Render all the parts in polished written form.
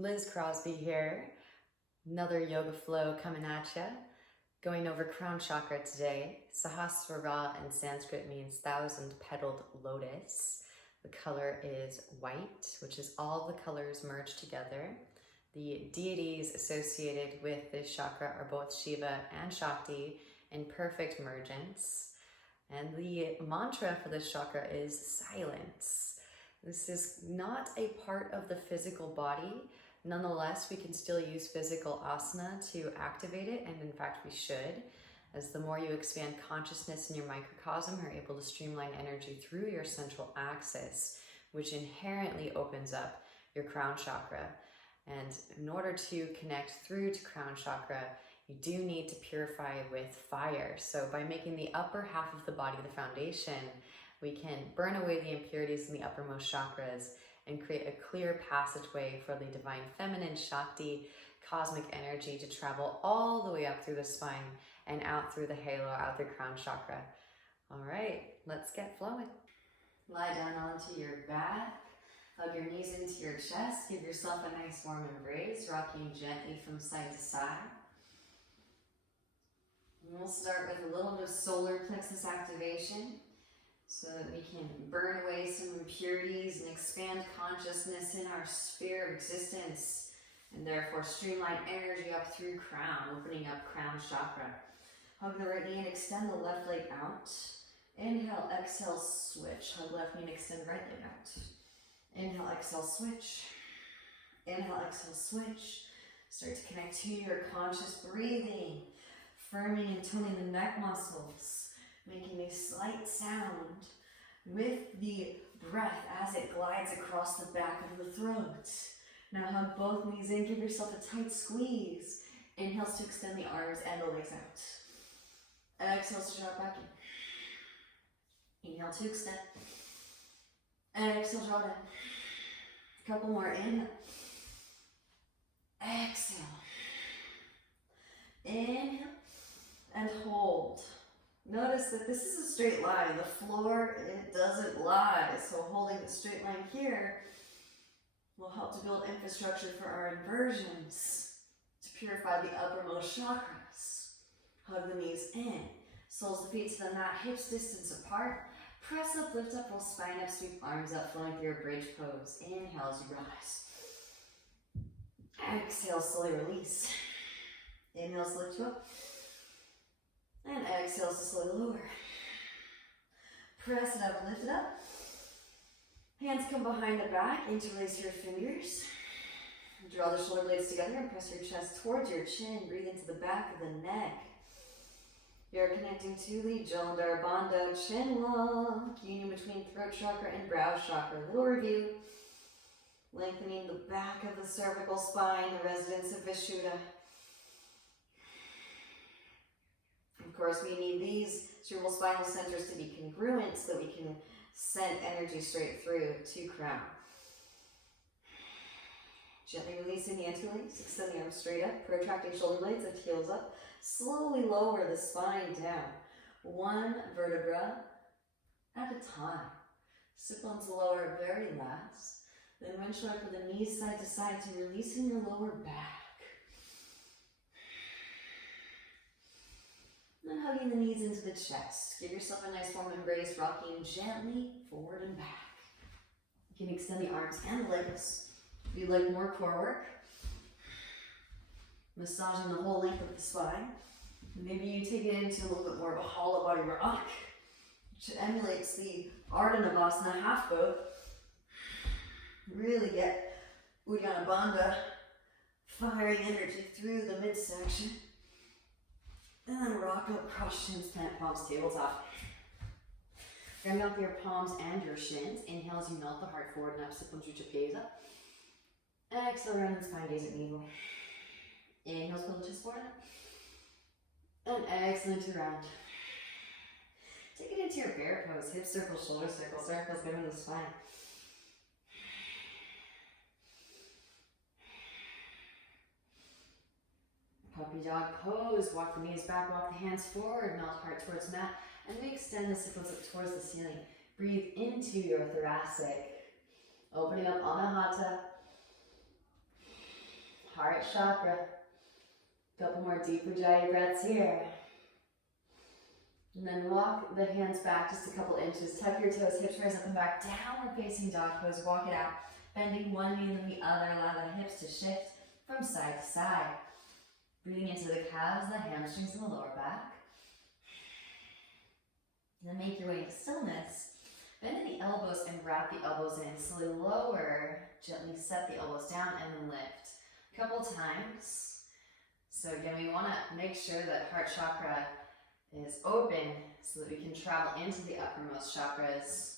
Liz Crosby here. Another yoga flow coming at ya. Going over crown chakra today. SAHASRARA in Sanskrit means 1,000-petaled lotus. The color is white, which is all the colors merged together. The deities associated with this chakra are both Shiva and Shakti in perfect emergence. And the mantra for this chakra is silence. This is not a part of the physical body. Nonetheless, we can still use physical asana to activate it, and in fact we should, as the more you expand consciousness in your microcosm, you're able to streamline energy through your central axis, which inherently opens up your crown chakra. And in order to connect through to crown chakra, you do need to purify with fire. So by making the upper half of the body the foundation, we can burn away the impurities in the uppermost chakras and create a clear passageway for the divine feminine Shakti cosmic energy to travel all the way up through the spine and out through the halo, out the crown chakra. All right, let's get flowing. Lie down onto your back, hug your knees into your chest, give yourself a nice warm embrace, rocking gently from side to side. And we'll start with a little bit of solar plexus activation, so that we can burn away some impurities and expand consciousness in our sphere of existence, and therefore streamline energy up through crown, opening up crown chakra. Hug the right knee and extend the left leg out. Inhale, exhale, switch. Hug left knee and extend right leg out. Inhale, exhale, switch. Inhale, exhale, switch. Start to connect to your conscious breathing, firming and toning the neck muscles, making a slight sound with the breath as it glides across the back of the throat. Now hug both knees in, give yourself a tight squeeze. Inhales to extend the arms and the legs out. Exhales to drop back in. Inhale to extend. Exhale, draw down. A couple more, inhale. Exhale. Inhale and hold. Notice that this is a straight line. The floor, it doesn't lie. So holding the straight line here will help to build infrastructure for our inversions, to purify the uppermost chakras. Hug the knees in. Soles of the feet to the mat, hips distance apart. Press up, lift up, roll spine up, sweep arms up, flowing through your bridge pose. Inhale as you rise. Exhale, slowly release. Inhales, lift you up. And exhales to slowly lower. Press it up, lift it up. Hands come behind the back, interlace your fingers. Draw the shoulder blades together and press your chest towards your chin. Breathe into the back of the neck. You're connecting to the Jalandhara Bandha chin lock, union between throat chakra and brow chakra. Little review. Lengthening the back of the cervical spine, the residence of Vishuddha. Of course, we need these cerebral spinal centers to be congruent so that we can send energy straight through to crown. Gently releasing the interlace, extend the arms straight up, protracting shoulder blades, lift heels up. Slowly lower the spine down, one vertebra at a time. Sit bones lower very last. Then windshield with the knees side to side to releasing your lower back. And hugging the knees into the chest. Give yourself a nice warm embrace, rocking gently forward and back. You can extend the arms and the legs. If you'd like more core work, massaging the whole length of the spine. Maybe you take it into a little bit more of a hollow body rock, which emulates the Ardha Navasana half boat. Really get Uddiyana Bandha firing energy through the midsection. And then rock up, cross shins, plant palms, tabletop. You're gonna melt your palms and your shins. Inhale as you melt the heart forward and up, sit bones, reach up, gaze up. Exhale, round the spine, gaze at navel. Inhale, pull the chest forward. And exhale into round. Take it into your bear pose. Hip circle, shoulder circle, circles, going the spine. Puppy dog pose. Walk the knees back, walk the hands forward, melt heart towards mat, and we extend the sit bones up towards the ceiling. Breathe into your thoracic. Opening up Anahata. heart chakra. Couple more deep Ujjayi breaths here. And then walk the hands back just a couple inches. Tuck your toes, hips rise up and back. Downward facing dog pose. Walk it out. Bending one knee and then the other. Allow the hips to shift from side to side. Breathing into the calves, the hamstrings, and the lower back. And then make your way to stillness. Bend the elbows and wrap the elbows in. Slowly lower. Gently set the elbows down and then lift. A couple times. So again, we want to make sure that heart chakra is open so that we can travel into the uppermost chakras.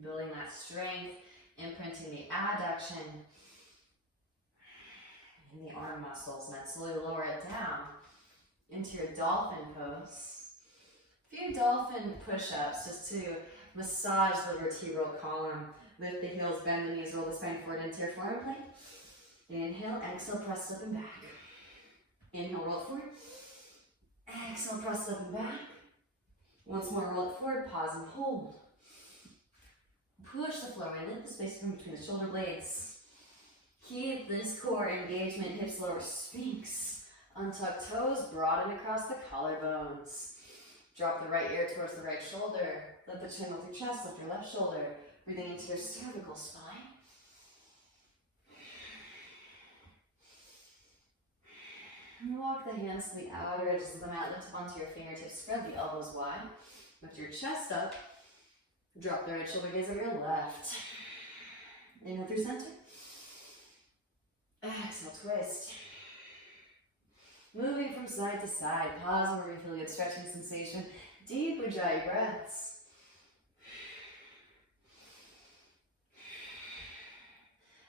Building that strength, imprinting the adduction in the arm muscles, and then slowly lower it down into your dolphin pose. A few dolphin push-ups just to massage the vertebral column. Lift the heels, bend the knees, roll the spine forward into your forearm plank. Inhale, exhale, press up and back. Inhale, roll it forward. Exhale, press up and back. Once more, roll it forward, pause and hold. Push the floor away, lift the space in between the shoulder blades. Keep this core engagement, hips lower, sphinx. Untuck toes, broaden across the collarbones. Drop the right ear towards the right shoulder. Let the chin lift your chest, lift your left shoulder. Breathing into your cervical spine. And walk the hands to the outer edges of the mat, lift up onto your fingertips, spread the elbows wide. Lift your chest up. Drop the right shoulder, gaze over your left. Inhale through center. Exhale, twist. Moving from side to side. Pause where you feel a good stretching sensation. Deep Ujjayi breaths.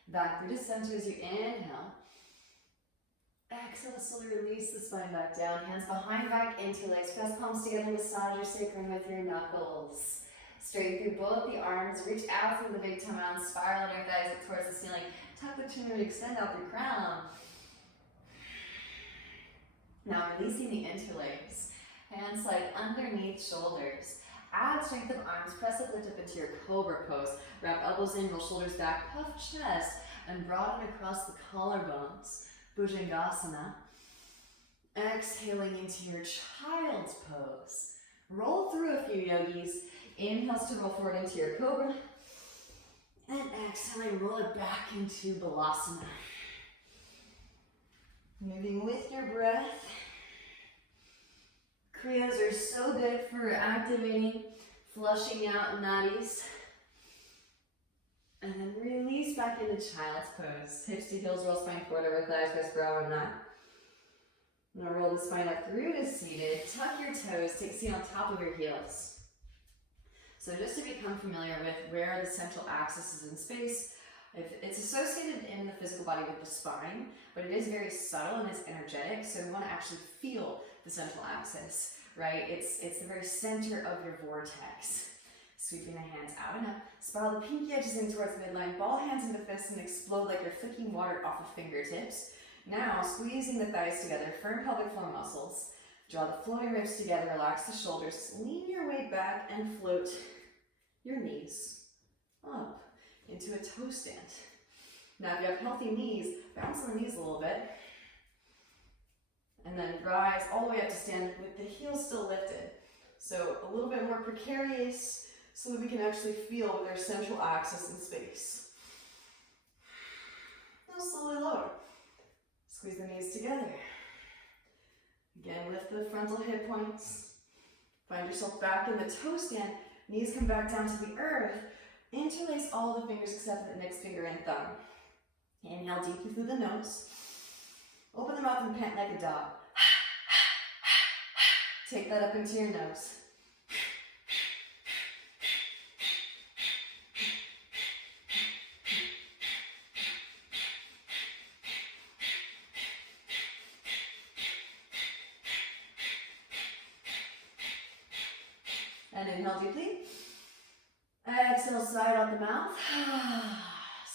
Back through to center as you inhale. Exhale to slowly release the spine back down. Hands behind back, interlace. Press palms together, massage your sacrum with your knuckles. Straighten through both the arms. Reach out through the big toe mound. Spiral your thighs up towards the ceiling. Tuck the chin and extend out the crown. Now releasing the interlace. Hands slide underneath shoulders. Add strength of arms. Press up, lift up into your cobra pose. Wrap elbows in, roll shoulders back, puff chest, and broaden across the collarbones. Bhujangasana. Exhaling into your child's pose. Roll through a few yogis. Inhales to roll forward into your cobra. And exhaling, roll it back into balasana. Moving with your breath. Kriyas are so good for activating, flushing out nadis. And then release back into child's pose. Hips to heels, roll spine forward over thighs, press brow and knot. Now roll the spine up through to seated. Tuck your toes, take a seat on top of your heels. So just to become familiar with where the central axis is in space, it's associated in the physical body with the spine, but it is very subtle and it's energetic, so we want to actually feel the central axis, right? It's the very center of your vortex. Sweeping the hands out and up. Spiral the pinky edges in towards midline. Ball hands into fists and explode like you're flicking water off of fingertips. Now, squeezing the thighs together, firm pelvic floor muscles. Draw the floating ribs together, relax the shoulders. Lean your weight back and float your knees up into a toe stand. Now, if you have healthy knees, bounce on the knees a little bit. And then rise all the way up to stand with the heels still lifted. So a little bit more precarious, so that we can actually feel their central axis in space. Now slowly lower. Squeeze the knees together. Again, lift the frontal hip points. Find yourself back in the toe stand. Knees come back down to the earth. Interlace all the fingers except for the next finger and thumb. Inhale deeply through the nose. Open the mouth and pant like a dog. Take that up into your nose. And inhale deeply. Exhale, side out the mouth.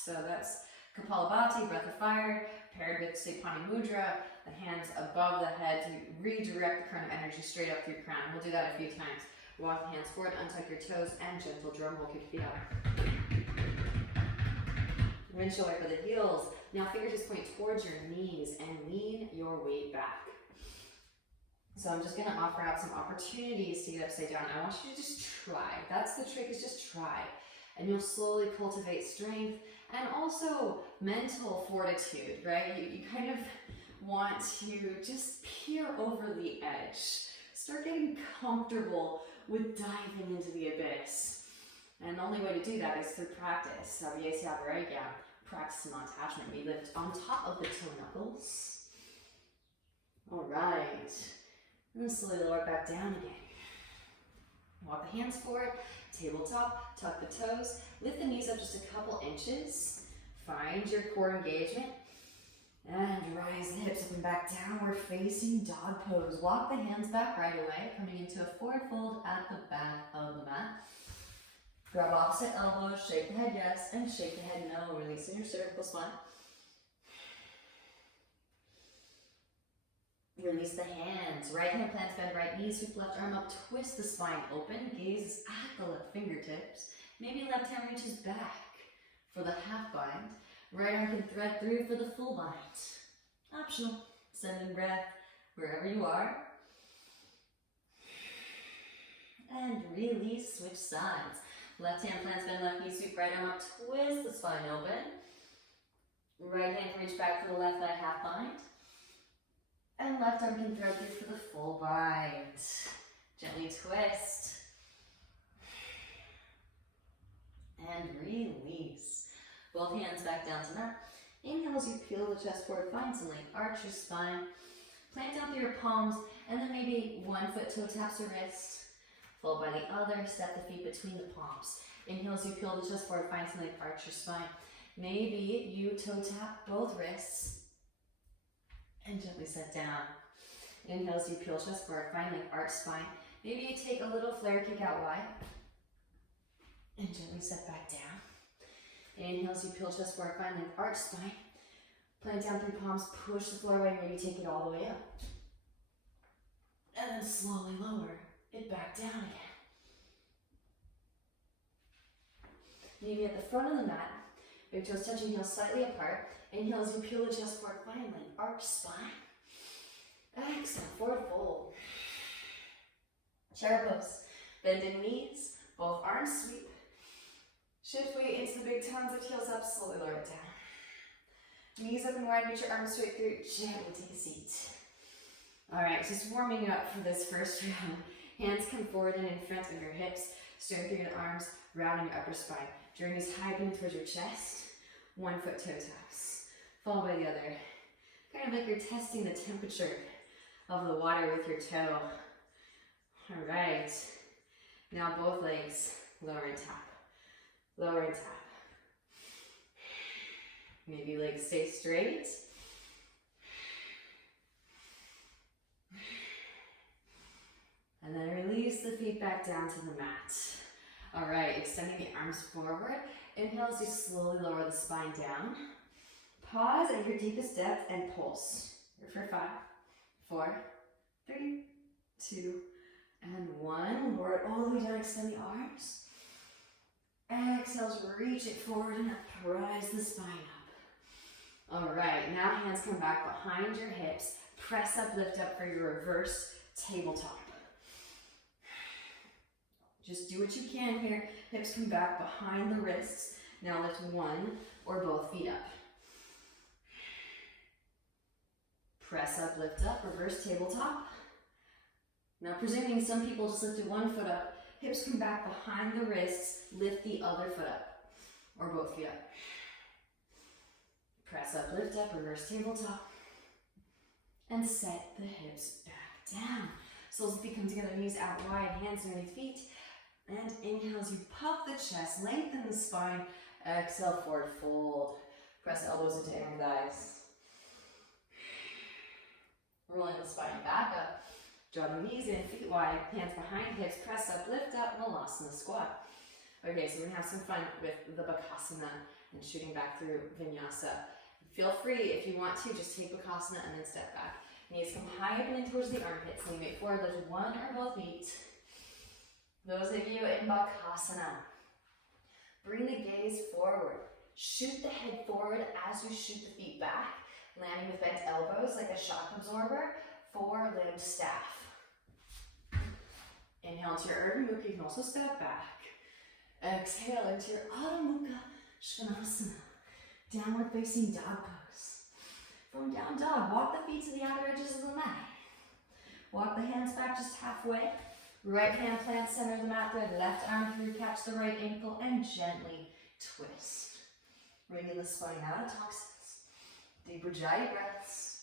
So that's Kapalabhati, breath of fire, paired with Stepani Mudra, the hands above the head to redirect the current of energy straight up through your crown. We'll do that a few times. Walk the hands forward, untuck your toes, and gentle drum roll, kick your feet out. Windshield wiper the heels, Now fingertips point towards your knees and lean your weight back. So I'm just gonna offer out some opportunities to get upside down. I want you to just try. That's the trick, is just try. And you'll slowly cultivate strength and also mental fortitude, right? You kind of want to just peer over the edge. Start getting comfortable with diving into the abyss. And the only way to do that is through practice. Practice non-attachment. We lift on top of the toe knuckles. All right. And slowly lower back down again. Walk the hands forward, tabletop, tuck the toes, lift the knees up just a couple inches. Find your core engagement. And rise the hips up and back, downward facing dog pose. Walk the hands back right away, coming into a forward fold at the back of the mat. Grab opposite elbows, shake the head yes, and shake the head no, releasing your cervical spine. Release the hands. Right hand plants, bend right knee, sweep left arm up, twist the spine open, gaze at the left fingertips. Maybe left hand reaches back for the half bind. Right arm can thread through for the full bind. Optional. Send in breath wherever you are. And release, switch sides. Left hand plants, bend left knee, sweep right arm up, twist the spine open. Right hand can reach back for the left leg, half bind. And left arm can thread through for the full bind. Gently twist. And release. Both hands back down to mat. Inhale as you peel the chest forward, find some length, arch your spine. Plant down through your palms, and then maybe one foot toe taps the wrist. Followed by the other, step the feet between the palms. Inhale as you peel the chest forward, find some length, arch your spine. Maybe you toe tap both wrists and gently set down. Inhale as you peel chest forward, find length, arch spine. Maybe you take a little flare kick out wide and gently set back down. Inhale as you peel chest forward, find length, arch spine. Plant down through palms, push the floor away, maybe take it all the way up. And then slowly lower it back down again. Maybe at the front of the mat, big toes touching, heels slightly apart. Inhale as you peel the chest forward, find length, arch spine. Exhale, forward fold. Chair pose. Bend in knees, both arms sweep. Shift weight into the big toes, lift heels up, slowly lower it down. Knees up and wide, reach your arms straight through, gently take a seat. All right, just warming up for this first round. Hands come forward and in front of your hips, straighten through your arms, rounding your upper spine. Draw your knees high up towards your chest, one foot toe taps, followed by the other. Kind of like you're testing the temperature of the water with your toe. All right, now both legs, lower and tap, lower and tap. Maybe legs stay straight. And then release the feet back down to the mat. All right, extending the arms forward. Inhale as you slowly lower the spine down. Pause at your deepest depth and pulse. Here for 5, 4, 3, 2, and 1. Lower it all the way down, extend the arms. Exhale as reach it forward and rise the spine up. All right, now hands come back behind your hips. Press up, lift up for your reverse tabletop. Just do what you can here. Hips come back behind the wrists. Now lift one or both feet up. Press up, lift up, reverse tabletop. Now presuming some people just lifted one foot up, hips come back behind the wrists, lift the other foot up, or both feet up. Press up, lift up, reverse tabletop, and set the hips back down. Soles of feet come together, knees out wide, hands underneath feet. And inhale as you puff the chest, lengthen the spine. Exhale, forward fold. Press elbows into inner thighs. Rolling the spine back up. Draw the knees in, feet wide, hands behind hips. Press up, lift up, Malasana squat. Okay, so we're gonna have some fun with the Bakasana and shooting back through Vinyasa. Feel free, if you want to, just take Bakasana and then step back. Knees come high up and in towards the armpits. Lean weight forward, lift one or both feet. Those of you in Bakasana, bring the gaze forward. Shoot the head forward as you shoot the feet back, landing with bent elbows like a shock absorber, four-limbed staff. Inhale to your Urdhva Mukha, you can also step back. Exhale into your Adho Mukha Svanasana, downward facing dog pose. From down dog, walk the feet to the outer edges of the mat. Walk the hands back just halfway. Right hand plant center of the mat there, left arm through, catch the right ankle, and gently twist. Bringing the spine out of toxins. Deep Ujjayi breaths.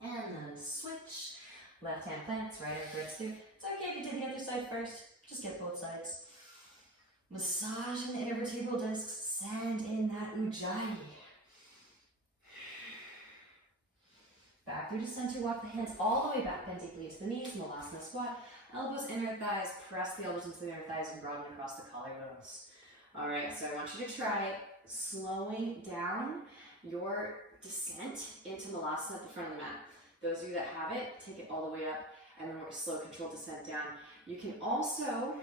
And then switch. Left hand plants, right hand grips too. It's okay if you do the other side first. Just get both sides. Massaging the inner vertebral discs. Send in that Ujjayi. Back through to center, walk the hands all the way back, bend deeply into the knees, Malasana squat. Elbows, inner thighs, press the elbows into the inner thighs and broaden across the collarbones. All right, so I want you to try slowing down your descent into Malasana at the front of the mat. Those of you that have it, take it all the way up and then work slow, controlled descent down. You can also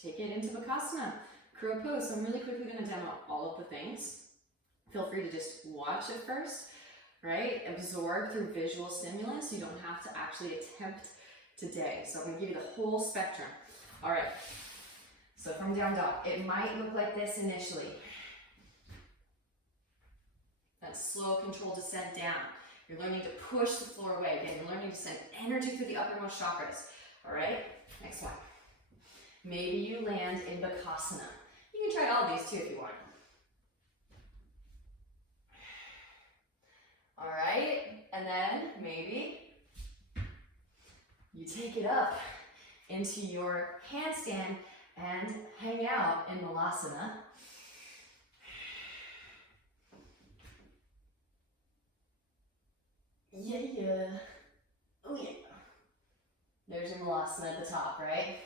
take it into Bakasana, crow pose. So I'm really quickly going to demo all of the things. Feel free to just watch it first. Right? Absorb through visual stimulus. You don't have to actually attempt today. So I'm going to give you the whole spectrum. All right. So from down dog, it might look like this initially. That slow, controlled descent down. You're learning to push the floor away. Again, you're learning to send energy through the uppermost chakras. All right? Next one. Maybe you land in Bakasana. You can try all these too if you want. All right, and then maybe you take it up into your handstand and hang out in Malasana. Yeah. Oh yeah. There's your Malasana at the top, right?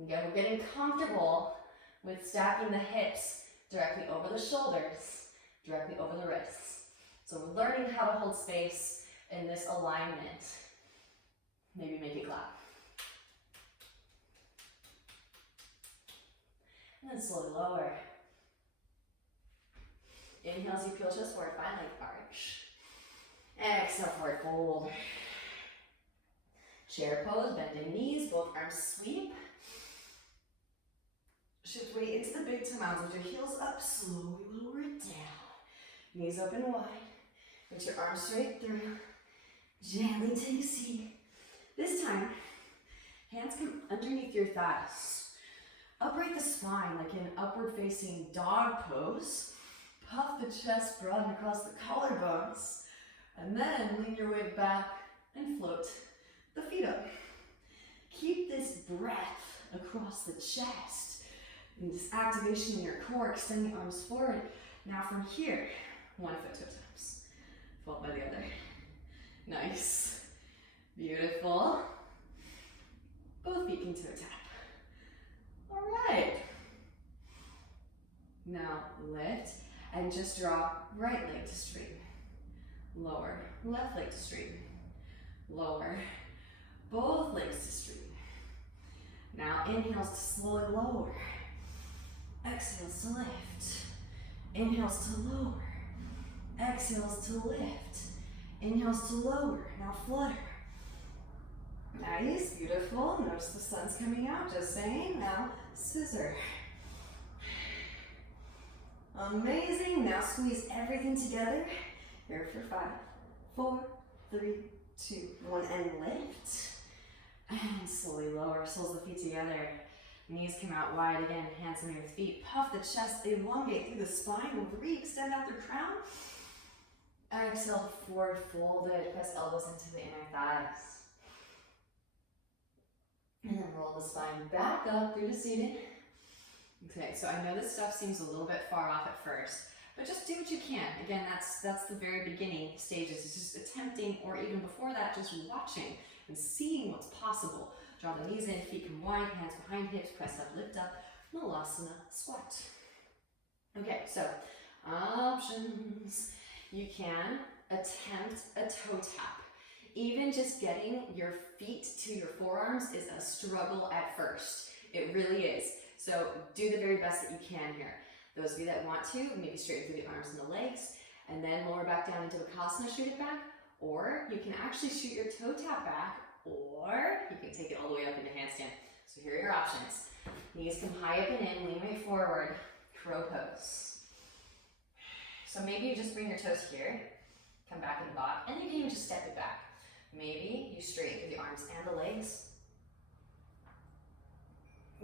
Again, we're getting comfortable with stacking the hips directly over the shoulders, directly over the wrists. So we're learning how to hold space in this alignment. Maybe make it clap. And then slowly lower. Inhale as you peel chest forward, find leg arch. Exhale, forward fold. Chair pose, bending knees, both arms sweep. Shift weight into the big toe mounds with your heels up, slowly lower it down. Knees open wide. Put your arms straight through. Gently take a seat. This time, hands come underneath your thighs. Upright the spine like in upward facing dog pose. Puff the chest, broaden across the collarbones. And then lean your weight back and float the feet up. Keep this breath across the chest. And this activation in your core, extend the arms forward. Now from here, one foot toe taps. Followed by the other. Nice. Beautiful. Both feet can toe tap. All right. Now lift and just draw right leg to straighten. Lower, left leg to straighten. Lower, both legs to straighten. Now inhales to slowly lower. Exhales to lift. Inhales to lower. Exhales to lift. Inhales to lower. Now flutter. Nice, beautiful. Notice the sun's coming out, just saying. Now scissor. Amazing. Now squeeze everything together. Here for 5, 4, 3, 2, 1, and lift. And slowly lower, soles of the feet together. Knees come out wide again, hands underneath feet. Puff the chest, elongate through the spine, re-extend out the crown. Exhale, forward folded, press elbows into the inner thighs. And then roll the spine back up through to seated. Okay, so I know this stuff seems a little bit far off at first, but just do what you can. Again, that's the very beginning stages. It's just attempting, or even before that, just watching and seeing what's possible. Draw the knees in, feet come wide, hands behind hips, press up, lift up, Malasana squat. Okay, so options. You can attempt a toe tap. Even just getting your feet to your forearms is a struggle at first. It really is. So do the very best that you can here. Those of you that want to, maybe straighten through the arms and the legs, and then lower back down into Bakasana, shoot it back, or you can actually shoot your toe tap back, or you can take it all the way up into handstand. So here are your options. Knees come high up and in, lean right forward, crow pose. So maybe you just bring your toes here, come back in the block, and you can even just step it back. Maybe you straighten through the arms and the legs.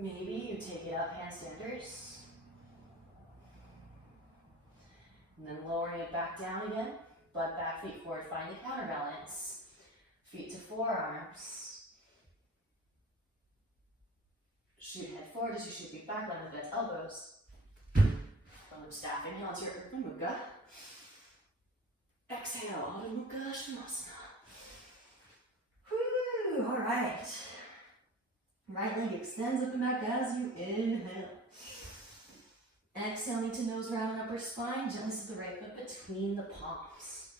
Maybe you take it up, handstanders. And then lowering it back down again. Butt back, feet forward, find the counterbalance. Feet to forearms. Shoot head forward as you shoot feet back, line with bent elbows. From staff, inhale to your Urdhva Mukha. Exhale, Adho Mukha Svanasana. Woo, all right. Right leg extends up and back as you inhale. Exhaling to nose round upper spine, gently slip the right foot between the palms.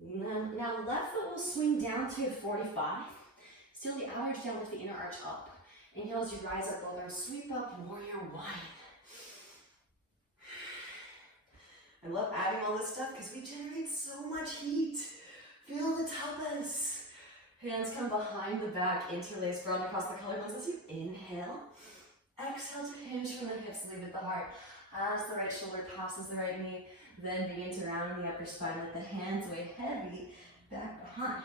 Now left foot will swing down to 45. Still the outer edge down with the inner arch up. Inhale as you rise up, both arms sweep up, warrior one. I love adding all this stuff because we generate so much heat. Feel the tapas. Hands come behind the back, interlace, broaden across the collarbones as you inhale. Exhale to hinge from the hips, lead with the heart. As the right shoulder passes the right knee, then begin to round the upper spine. Let the hands weigh heavy back behind.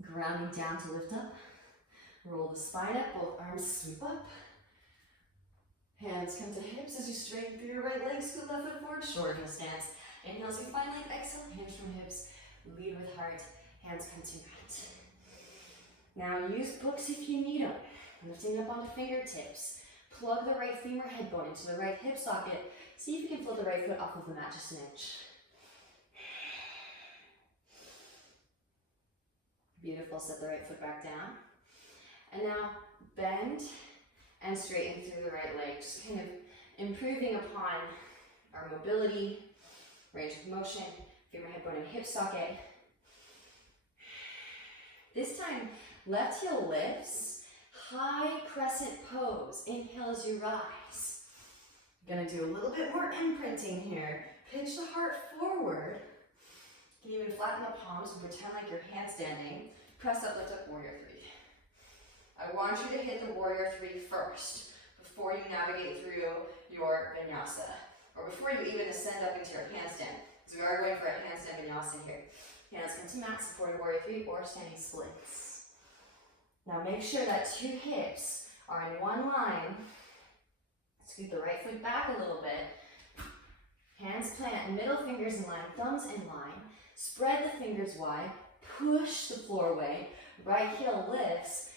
Grounding down to lift up. Roll the spine up, both arms sweep up. Hands come to hips as you straighten through your right leg, scoot left foot forward, short in the stance. Inhale as you finally exhale, hinge from hips, lead with heart, hands come to right. Now use books if you need them. Lifting up onto fingertips. Plug the right femur head bone into the right hip socket. See if you can float the right foot off of the mat just an inch. Beautiful, set the right foot back down. And now bend and straighten through the right leg. Just kind of improving upon our mobility, range of motion, femur head bone and hip socket. This time, left heel lifts, high crescent pose. Inhale as you rise. Gonna do a little bit more imprinting here. Pinch the heart forward. You can even flatten the palms and pretend like you're handstanding. Press up, lift up, warrior three. I want you to hit the warrior three first before you navigate through your vinyasa, or before you even ascend up into your handstand. So we are going for a handstand vinyasa here. Hands come to mat, supporting warrior three or standing splits. Now make sure that two hips are in one line. Scoot the right foot back a little bit. Hands plant, middle fingers in line, thumbs in line. Spread the fingers wide, push the floor away. Right heel lifts.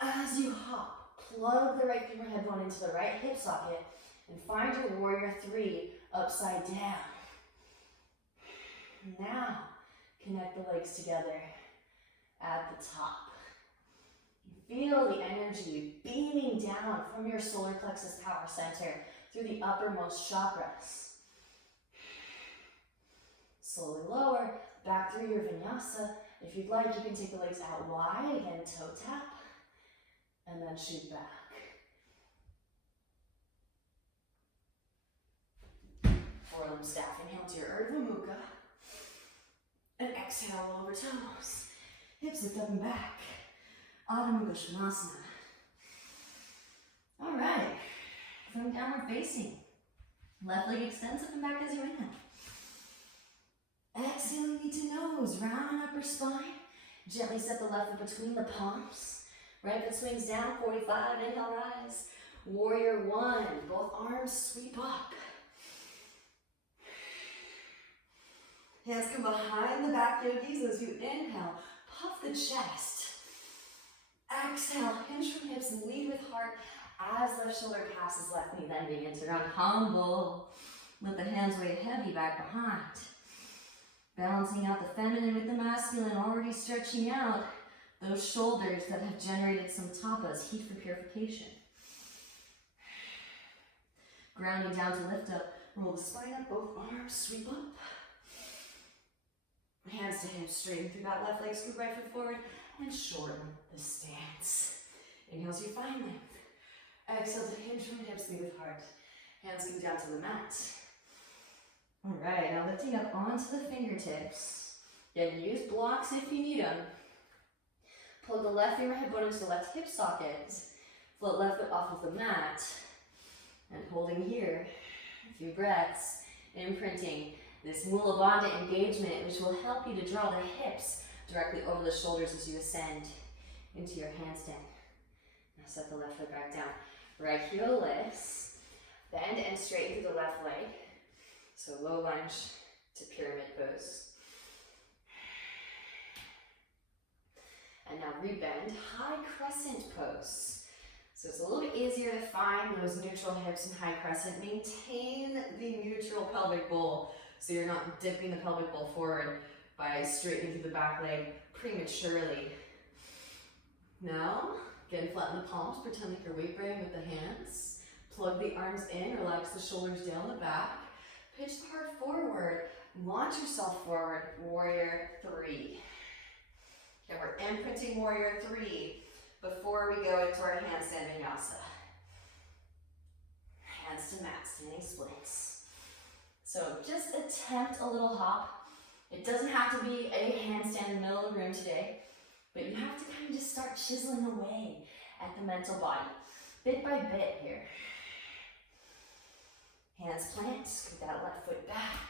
As you hop, plug the right femur head bone into the right hip socket and find your warrior three upside down. Now, connect the legs together at the top. Feel the energy beaming down from your solar plexus power center through the uppermost chakras. Slowly lower, back through your vinyasa. If you'd like, you can take the legs out wide, again, toe tap, and then shoot back. Forelimb staff, inhale to your Urdhva Mukha. And exhale over toes. Hips lift up and back. Adho Mukha Svanasana. All right. From downward facing. Left leg extends up and back as you inhale. Exhaling knee to nose. Round upper spine. Gently set the left foot between the palms. Right foot swings down. 45. Inhale, rise. Warrior one. Both arms sweep up. Hands come behind the back, yogis, as you inhale. Puff the chest. Exhale, hinge from hips and lead with heart as left shoulder passes left knee. Then begin to round. Humble. Let the hands weigh heavy back behind. Balancing out the feminine with the masculine, already stretching out those shoulders that have generated some tapas, heat for purification. Grounding down to lift up. Roll the spine up, both arms sweep up. Hands to hips, straighten through that left leg, scoop right foot forward. and shorten the stance. Inhale as you find length. Exhale to hinge from hips, lead with heart. Hands come down to the mat. All right, now lifting up onto the fingertips. Again, use blocks if you need them. Pull the left femur head bone into the left hip socket. Float left foot off of the mat. And holding here, a few breaths, imprinting this Mula Bandha engagement, which will help you to draw the hips directly over the shoulders as you ascend into your handstand. Now set the left foot back down. Right heel lifts, bend and straighten through the left leg. So low lunge to pyramid pose. And now rebend, high crescent pose. So it's a little bit easier to find those neutral hips and high crescent. Maintain the neutral pelvic bowl so you're not dipping the pelvic bowl forward by straightening through the back leg prematurely. Now, again, flatten the palms, pretend like you're weight bearing with the hands. Plug the arms in, relax the shoulders down the back. Pitch the heart forward, launch yourself forward, warrior three. Okay, we're imprinting warrior three before we go into our handstand vinyasa. Hands to mat, standing splits. So just attempt a little hop. It doesn't have to be a handstand in the middle of the room today, but you have to kind of just start chiseling away at the mental body, bit by bit here. Hands plant, with that left foot back.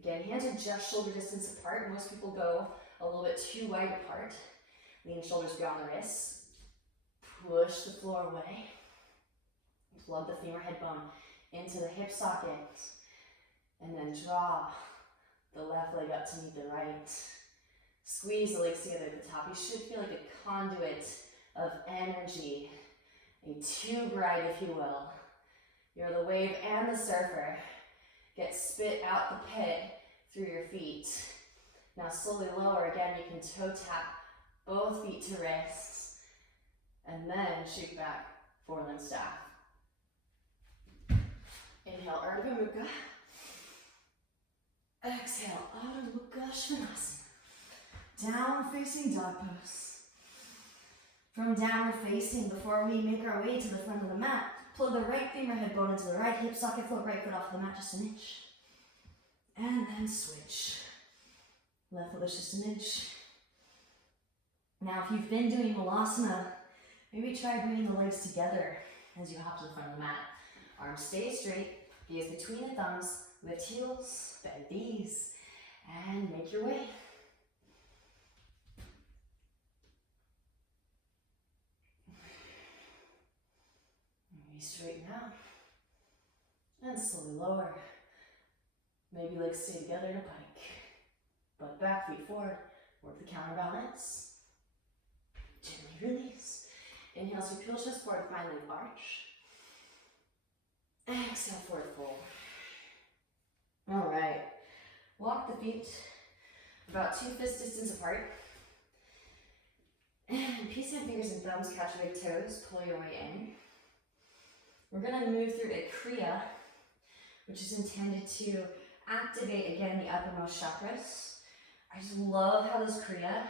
Again, hands are just shoulder distance apart. Most people go a little bit too wide apart. Lean shoulders beyond the wrists. Push the floor away. Plug the femur head bone into the hip socket. And then draw the left leg up to meet the right. Squeeze the legs together at the top. You should feel like a conduit of energy. A tube ride, if you will. You're the wave and the surfer. Get spit out the pit through your feet. Now slowly lower. Again, you can toe tap both feet to wrists. And then shake back, four-limb staff. Inhale, Urdhva Mukha. Exhale, Adho Mukha Svanasana. Downward facing dog pose. From downward facing, before we make our way to the front of the mat, pull the right femur head bone into the right hip socket, float right foot off the mat just an inch. And then switch. Left foot is just an inch. Now if you've been doing Malasana, maybe try bringing the legs together as you hop to the front of the mat. Arms stay straight, gaze between the thumbs, lift heels, bend knees, and make your way. Straighten out and slowly lower. Maybe legs stay together in a pike. Butt back, feet forward. Work the counterbalance. Gently release. Inhale, so peel chest forward, finally arch. Exhale, forward fold. All right. Walk the feet about 2 fist distance apart. And peace hand fingers and thumbs catch your big toes. Pull your way in. We're going to move through a Kriya, which is intended to activate, again, the uppermost chakras. I just love how this Kriya,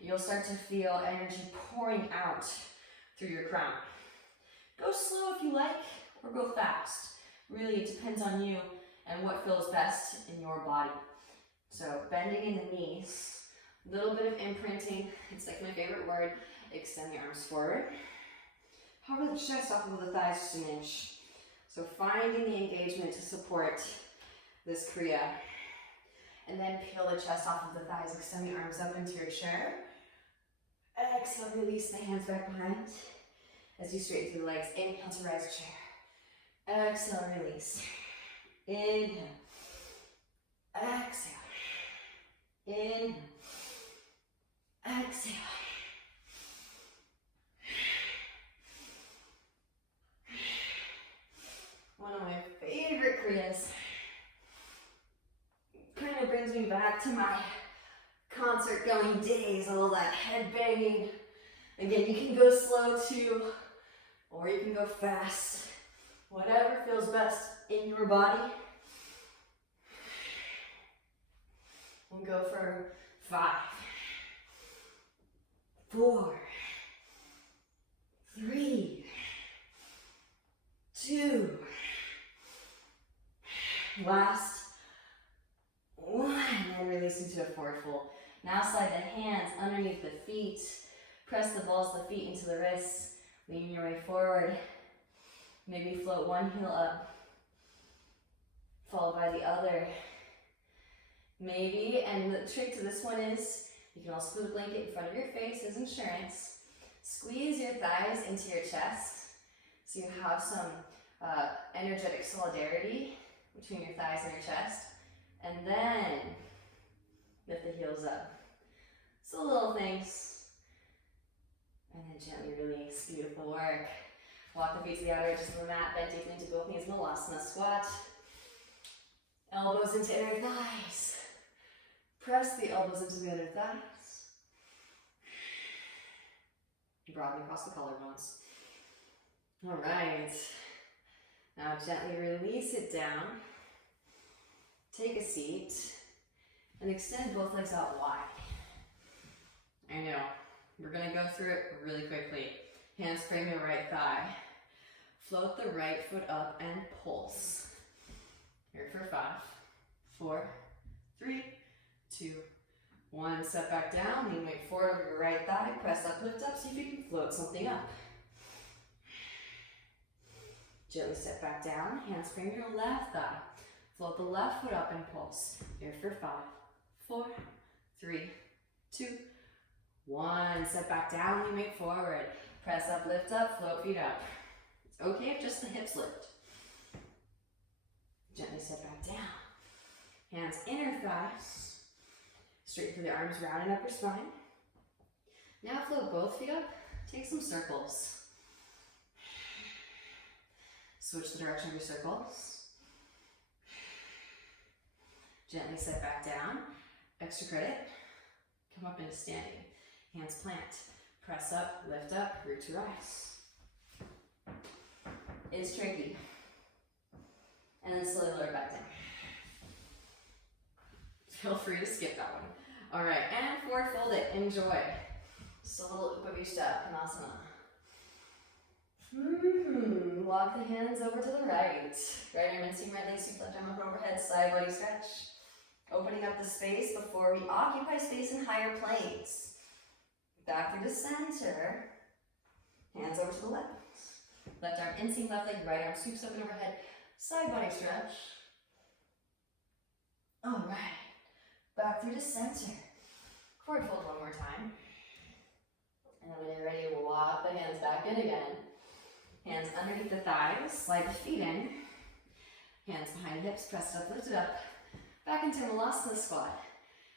you'll start to feel energy pouring out through your crown. Go slow if you like, or go fast. Really, it depends on you and what feels best in your body. So bending in the knees, a little bit of imprinting. It's like my favorite word. Extend the arms forward. Hover the chest off of the thighs just an inch. So finding the engagement to support this Kriya. And then peel the chest off of the thighs, extend the arms up into your chair. Exhale, release the hands back behind. As you straighten through the legs, inhale to rise chair. Exhale, release. Inhale. Exhale. Inhale. Exhale. One of my favorite Kriyas. Kind of brings me back to my concert going days, all that head banging. Again, you can go slow too, or you can go fast. Whatever feels best in your body. We'll go for 5, 4, 3, 2, last 1, and release into a forward fold. Now slide the hands underneath the feet, press the balls of the feet into the wrists, lean your way forward, maybe float one heel up, followed by the other. Maybe, and the trick to this one is, you can also put a blanket in front of your face as insurance. Squeeze your thighs into your chest so you have some energetic solidarity between your thighs and your chest. And then lift the heels up. So little things. And then gently release. Beautiful work. Walk the feet to the outer edges of the mat. Bend deeply into both knees. Malasana squat. Elbows into inner thighs. Press the elbows into the other thighs. Broaden across the collarbones. All right. Now gently release it down. Take a seat. And extend both legs out wide. I know. We're going to go through it really quickly. Hands frame your right thigh. Float the right foot up and pulse. Here for 5, 4, 3, 2, 1. Step back down, lean weight forward over your right thigh. Press up, lift up, see if you can float something up. Gently step back down, hands frame your left thigh. Float the left foot up and pulse. Here for 5, 4, 3, 2, 1. Step back down, lean weight forward. Press up, lift up, float feet up. It's okay if just the hips lift. Gently step back down. Hands inner thighs. Straight through the arms, rounding up your spine. Now float both feet up. Take some circles. Switch the direction of your circles. Gently step back down. Extra credit. Come up into standing. Hands plant. Press up, lift up, root to rise. It's tricky. And then slowly lower back down. Feel free to skip that one. All right, and forward fold it. Enjoy. Just a little Upavishta Konasana. Walk the hands over to the right. Right arm inseam, right leg sweep, left arm up overhead, side body stretch. Opening up the space before we occupy space in higher planes. Back through the center. Hands over to the left. Left arm inseam, left leg, right arm sweeps up and overhead, side body stretch. All right. Back through the center. Forward fold one more time. And then when you're ready, we'll walk the hands back in again. Hands underneath the thighs, slide the feet in. Hands behind hips, press it up, lift it up. Back into Malasana squat.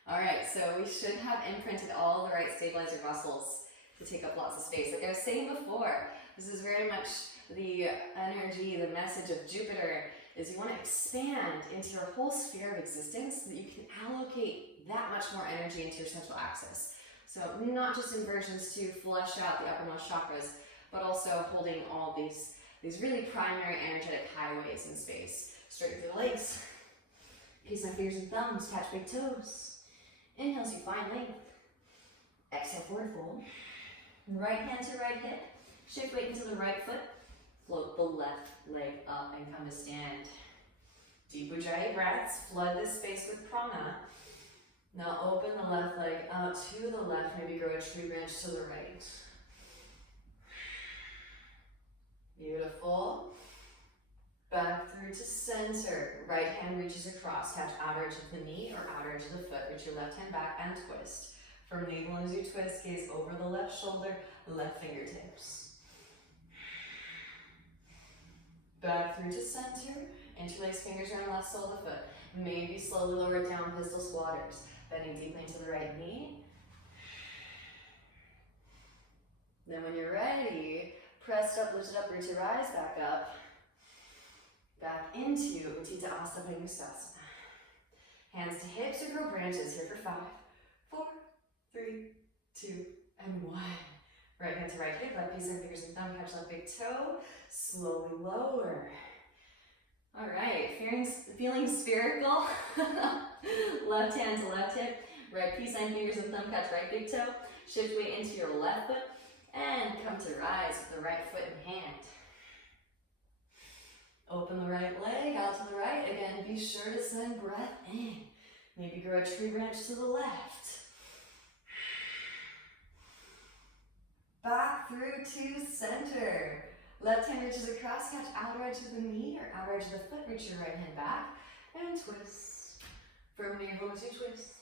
All right, so we should have imprinted all the right stabilizer muscles to take up lots of space. Like I was saying before, this is very much the energy, the message of Jupiter, is you want to expand into your whole sphere of existence so that you can allocate that much more energy into your central axis. So not just inversions to flush out the uppermost chakras, but also holding all these really primary energetic highways in space. Straighten through the legs. Place my fingers and thumbs, catch big toes. Inhale as you find length. Exhale, forward fold. Right hand to right hip. Shift weight into the right foot. Float the left leg up and come to stand. Deep Ujjayi breaths. Flood this space with prana. Now open the left leg out to the left. Maybe grow a tree branch to the right. Beautiful. Back through to center. Right hand reaches across. Catch outer edge of the knee or outer edge of the foot. Reach your left hand back and twist. From navel as you twist, gaze over the left shoulder, left fingertips. Back through to center. Interlace fingers around left sole of the foot. Maybe slowly lower it down, pistol squatters. Bending deeply into the right knee. Then when you're ready, press up, lift it up, root to rise, back up. Back into Uttita Astabhayustasana. Hands to hips or grow branches here for 5, 4, 3, 2, and 1. Right hand to right hip, left piece and fingers and thumb, catch left big toe. Slowly lower. All right, feeling spherical. Left hand to left hip, right peace sign, fingers and thumb, catch right big toe. Shift weight into your left foot and come to rise with the right foot in hand. Open the right leg out to the right. Again, be sure to send breath in. Maybe grow a tree branch to the left. Back through to center. Left hand reaches across, catch outer edge of the knee or outer edge of the foot, reach your right hand back and twist. From navel to twist.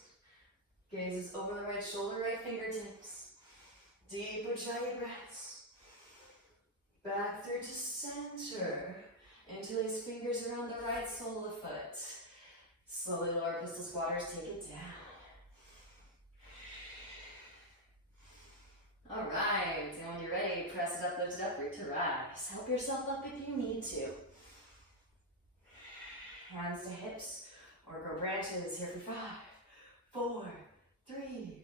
Gaze is over the right shoulder, right fingertips. Deeper giant breaths. Back through to center. Interlace fingers around the right sole of the foot. Slowly lower pistol squatters, take it down. All right, and when you're ready, press it up, lift it up, root to rise. Help yourself up if you need to. Hands to hips, or grow branches here for 5, 4, 3,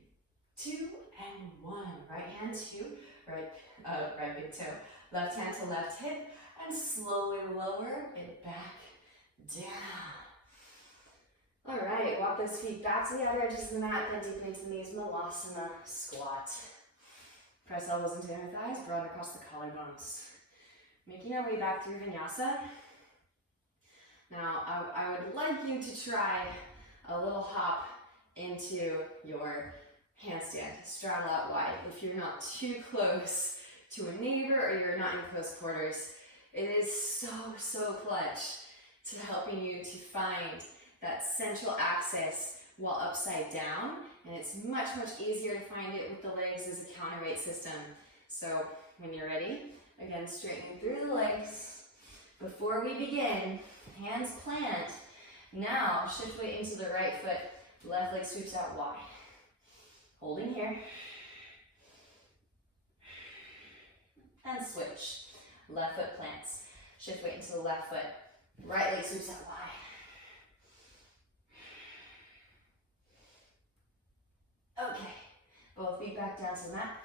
2, and 1. Right hand to right big toe. Left hand to left hip, and slowly lower it back down. All right, walk those feet back to the outer edges of the mat, bend deep into the knees, Malasana squat. Press elbows into inner thighs, broaden across the collarbones. Making our way back through vinyasa. Now, I would like you to try a little hop into your handstand. Straddle out wide. If you're not too close to a neighbor or you're not in close quarters, it is so clutch to helping you to find that central axis while upside down, and it's much easier to find it with the legs as a counterweight system. So when you're ready, again, straighten through the legs. Before we begin, hands plant. Now shift weight into the right foot, left leg sweeps out wide. Holding here. And switch. Left foot plants. Shift weight into the left foot, right leg sweeps out wide. Okay, both feet back down to the mat.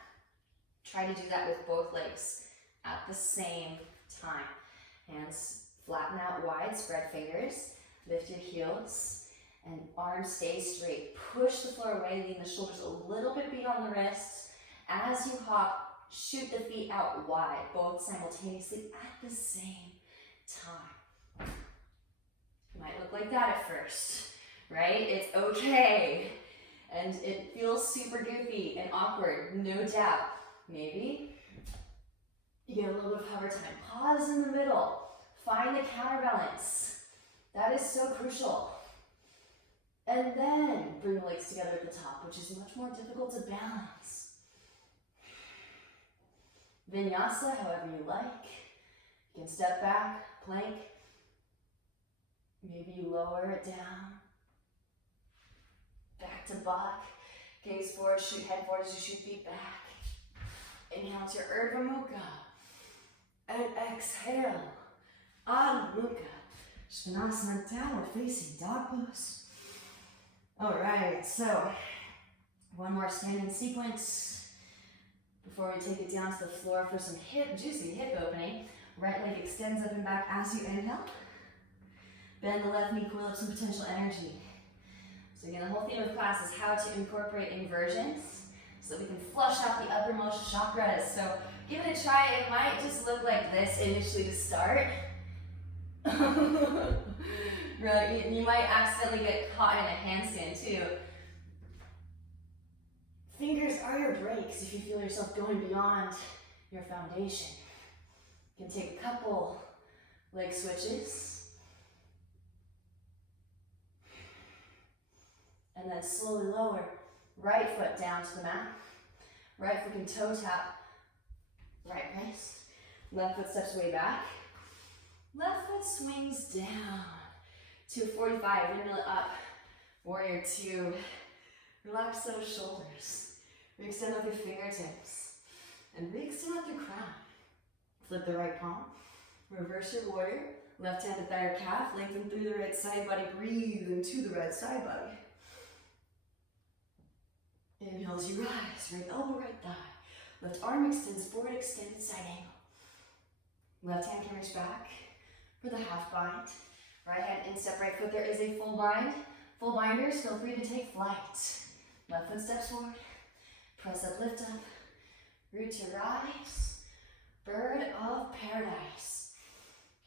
Try to do that with both legs at the same time. Hands flatten out wide, spread fingers, lift your heels, and arms stay straight. Push the floor away, lean the shoulders a little bit beyond the wrists. As you hop, shoot the feet out wide, both simultaneously at the same time. It might look like that at first, right? It's okay. And it feels super goofy and awkward, no doubt. Maybe you get a little bit of hover time. Pause in the middle. Find the counterbalance. That is so crucial. And then bring the legs together at the top, which is much more difficult to balance. Vinyasa, however you like. You can step back, plank. Maybe you lower it down. Back to Bach. Gaze forward, shoot head forward as you shoot feet back. Inhale to your Urdhva Mukha. And exhale. Adho Mukha. Svanasana, downward facing dog pose. Alright, so one more standing sequence before we take it down to the floor for some juicy hip opening. Right leg extends up and back as you inhale. Bend the left knee, coil up some potential energy. So again, the whole theme of class is how to incorporate inversions so that we can flush out the uppermost chakras. So give it a try. It might just look like this initially to start. Right, you might accidentally get caught in a handstand too. Fingers are your brakes if you feel yourself going beyond your foundation. You can take a couple leg switches. And then slowly lower. Right foot down to the mat. Right foot can toe tap. Right wrist. Left foot steps way back. Left foot swings down to 45. Windmill it up. Warrior 2. Relax those shoulders. Re-extend up your fingertips. And re-extend up your crown. Flip the right palm. Reverse your warrior. Left hand to thigh or calf. Lengthen through the right side body. Breathe into the right side body. Inhale as you rise, right elbow, right thigh. Left arm extends forward, extended side angle. Left hand can reach back for the half bind. Right hand instep, right foot. There is a full bind. Full binders, feel free to take flight. Left foot steps forward. Press up, lift up. Root to rise. Bird of paradise.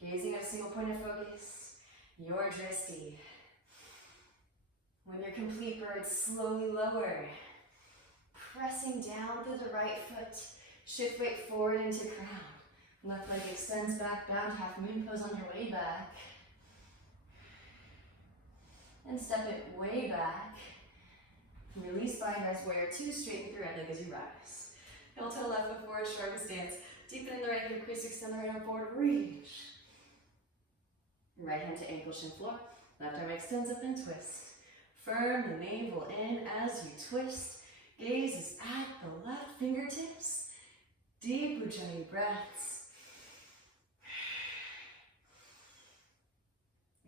Gazing at a single point of focus. Your drishti. When you're complete, bird, slowly lower. Pressing down through the right foot. Shift weight forward into crown. Left leg extends back, bound half moon pose on your way back. And step it way back. Release bind, rise warrior two, straighten through right leg as you rise. Heel toe left foot forward, sharpen stance. Deepen in the right hip crease, extend the right arm forward, reach. Right hand to ankle, shin floor. Left arm extends up and twist. Firm the navel in as you twist. Gaze is at the left fingertips. Deep Ujjayi breaths.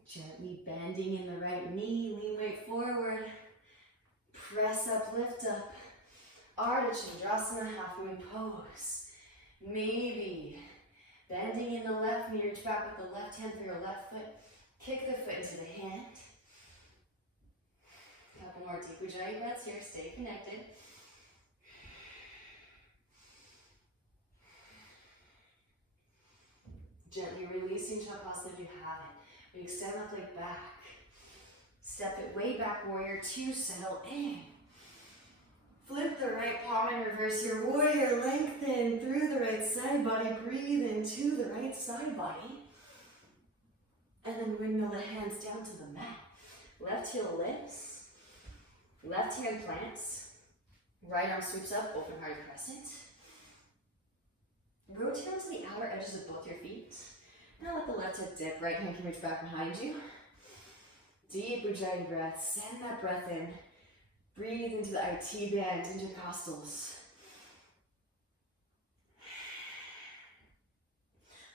Gently bending in the right knee, lean weight forward. Press up, lift up. Ardha Chandrasana, half moon pose. Maybe bending in the left knee, reach back with the left hand through your left foot. Kick the foot into the hand. Couple more deep Ujjayi breaths here, stay connected. Gently releasing Shavasana if you have it. We extend that leg back. Step it way back, warrior two, settle in. Flip the right palm and reverse your warrior. Lengthen through the right side body. Breathe into the right side body. And then windmill the hands down to the mat. Left heel lifts. Left hand plants. Right arm sweeps up, open heart crescent. Rotate onto the outer edges of both your feet. Now let the left hip dip. Right hand can reach back behind you. Deep Ujjayi breath. Send that breath in. Breathe into the IT band, intercostals.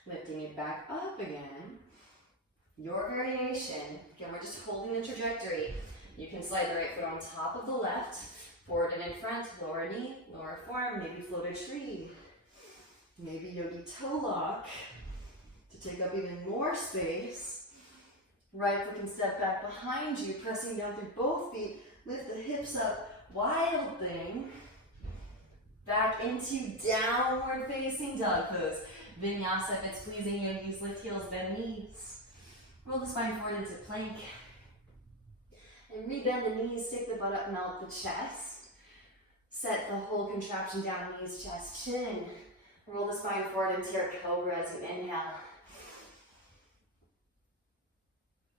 Lifting it back up again. Your variation. Again, we're just holding the trajectory. You can slide the right foot on top of the left. Forward and in front. Lower knee, lower forearm. Maybe floated tree. Maybe yogi toe lock to take up even more space. Right foot can step back behind you, pressing down through both feet. Lift the hips up, wild thing. Back into downward facing dog pose. Vinyasa if it's pleasing, yogis, lift heels, bend knees. Roll the spine forward into plank. And rebend the knees, stick the butt up, melt the chest. Set the whole contraption down, knees, chest, chin. Roll the spine forward into your cobra as you inhale.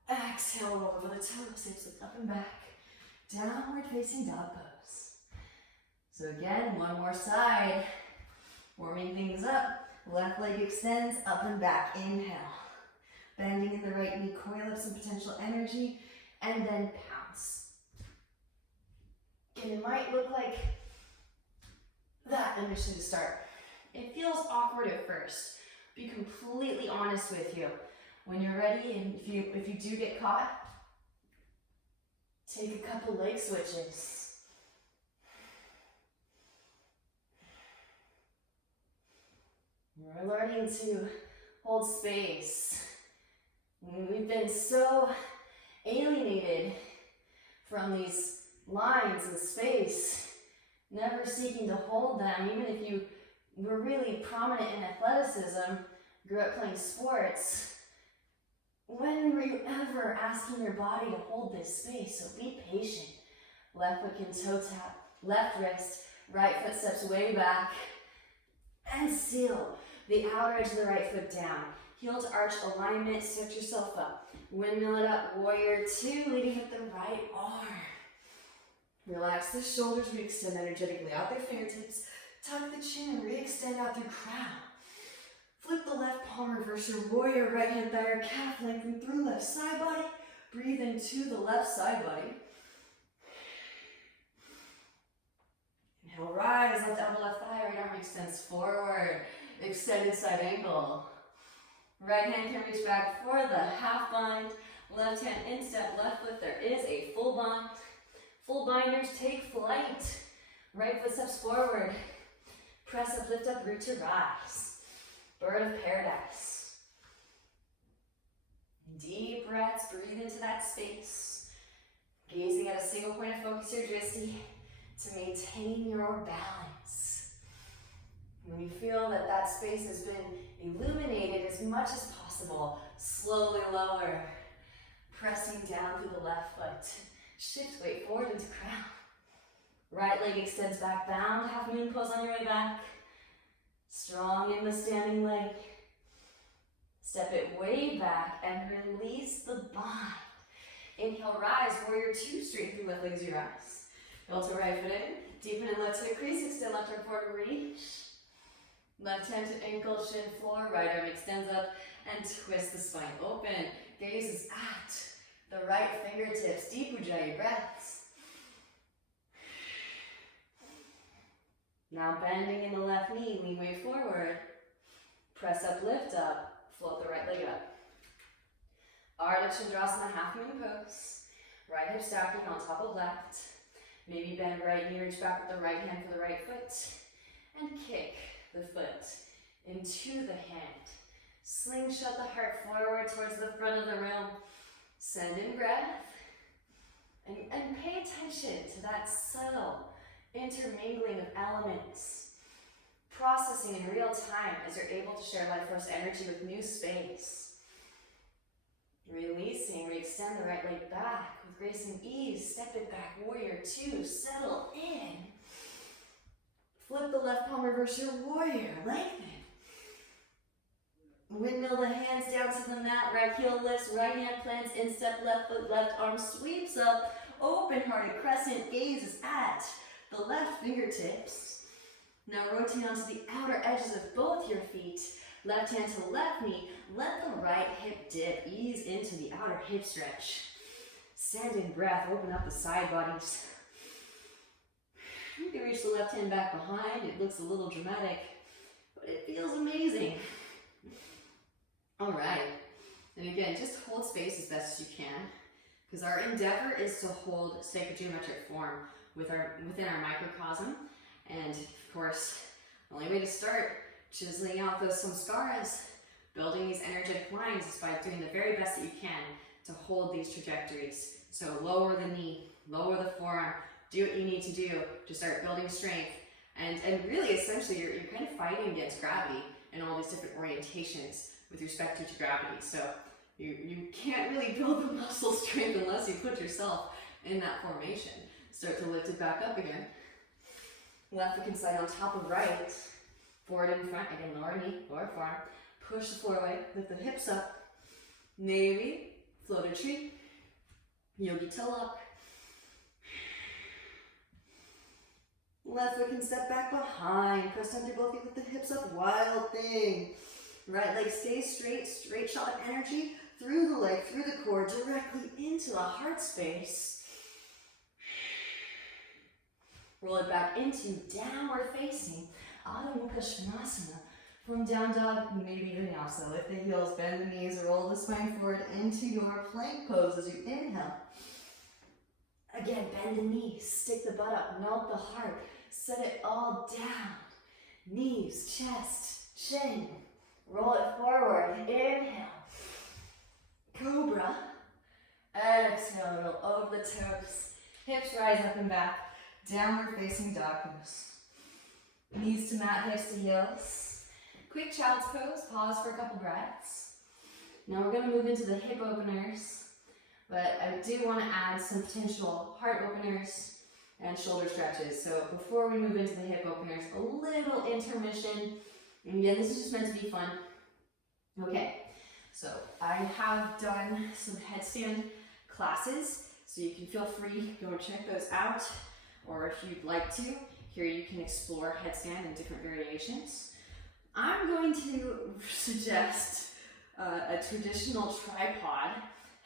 Exhale, roll over the toes, hips look up and back. Downward facing dog pose. So again, one more side. Warming things up. Left leg extends, up and back. Inhale. Bending in the right knee, coil up some potential energy, and then pounce. And it might look like that initially to start. It feels awkward at first. Be completely honest with you. When you're ready, and if you do get caught, take a couple leg switches. We're learning to hold space. We've been so alienated from these lines in space, never seeking to hold them, even if you were really prominent in athleticism, grew up playing sports. When were you ever asking your body to hold this space? So be patient. Left foot can toe tap, left wrist, right foot steps way back, and seal the outer edge of the right foot down. Heel to arch alignment, stretch yourself up. Windmill it up, warrior two, leading with the right arm. Relax the shoulders, re-extend energetically out their fingertips. Tuck the chin and re-extend out through crown. Flip the left palm, reverse your warrior, right hand thigh or calf, lengthen through left side body. Breathe into the left side body. Inhale, rise, left elbow, left thigh, right arm extends forward. Extended side ankle. Right hand can reach back for the half bind. Left hand instep, left foot, there is a full bind. Full binders take flight. Right foot steps forward. Press up, lift up, root to rise. Bird of paradise. Deep breaths, breathe into that space. Gazing at a single point of focus, your drishti. to maintain your balance. When you feel that that space has been illuminated as much as possible, slowly lower, pressing down through the left foot. Shift weight forward into crown. Right leg extends back, bound, half moon pose on your way back. Strong in the standing leg. Step it way back and release the bind. Inhale, rise, warrior two, straight through left leg as you rise. Elbow right foot in, deepen in left hip crease, extend left arm forward, reach. Left hand to ankle, shin floor, right arm extends up and twist the spine open. Gaze is at the right fingertips, deep ujjayi breaths. Now bending in the left knee, lean way forward. Press up, lift up, float the right leg up. Ardha Chandrasana, half moon pose. Right hip stacking on top of left. Maybe bend right knee, reach back with the right hand for the right foot. And kick the foot into the hand. Slingshot the heart forward towards the front of the room. Send in breath. And pay attention to that subtle intermingling of elements. Processing in real time as you're able to share life force energy with new space. Releasing, re-extend the right leg back with grace and ease. Step it back, warrior two, settle in. Flip the left palm, reverse your warrior, lengthen. Windmill the hands down to the mat, right heel lifts, right hand plants, instep, left foot, left arm sweeps up. Open-hearted crescent, gaze is at the left fingertips. Now rotate onto the outer edges of both your feet. Left hand to left knee. Let the right hip dip. Ease into the outer hip stretch. Send in breath. Open up the side bodies. You can reach the left hand back behind. It looks a little dramatic, but it feels amazing. All right. And again, just hold space as best as you can, because our endeavor is to hold sacred geometric form within our microcosm. And of course, the only way to start chiseling out those samskaras, building these energetic lines, is by doing the very best that you can to hold these trajectories. So lower the knee, lower the forearm, do what you need to do to start building strength. And really, essentially, you're kind of fighting against gravity in all these different orientations with respect to gravity. So you can't really build the muscle strength unless you put yourself in that formation. Start to lift it back up again. Left foot can slide on top of right. Forward in front, again, lower knee, lower forearm. Push the floor away, lift the hips up. Navy, floated tree. Yogi tilak. Left foot can step back behind. Press under both feet, lift the hips up. Wild thing. Right leg stays straight. Straight shot of energy through the leg, through the core, directly into the heart space. Roll it back into downward facing Adho Mukha Svanasana. From down dog, maybe vinyasa. Lift the heels, bend the knees, roll the spine forward into your plank pose as you inhale. Again, bend the knees, stick the butt up, melt the heart, set it all down. Knees, chest, chin. Roll it forward, inhale. Cobra. Exhale, roll over the toes. Hips rise up and back. Downward facing dog pose. Knees to mat, hips to heels. Quick child's pose, pause for a couple breaths. Now we're going to move into the hip openers, but I do want to add some potential heart openers and shoulder stretches. So before we move into the hip openers, a little intermission. And again, this is just meant to be fun. Okay, so I have done some headstand classes, so you can feel free to go check those out. Or if you'd like to, here you can explore headstand in different variations. I'm going to suggest a traditional tripod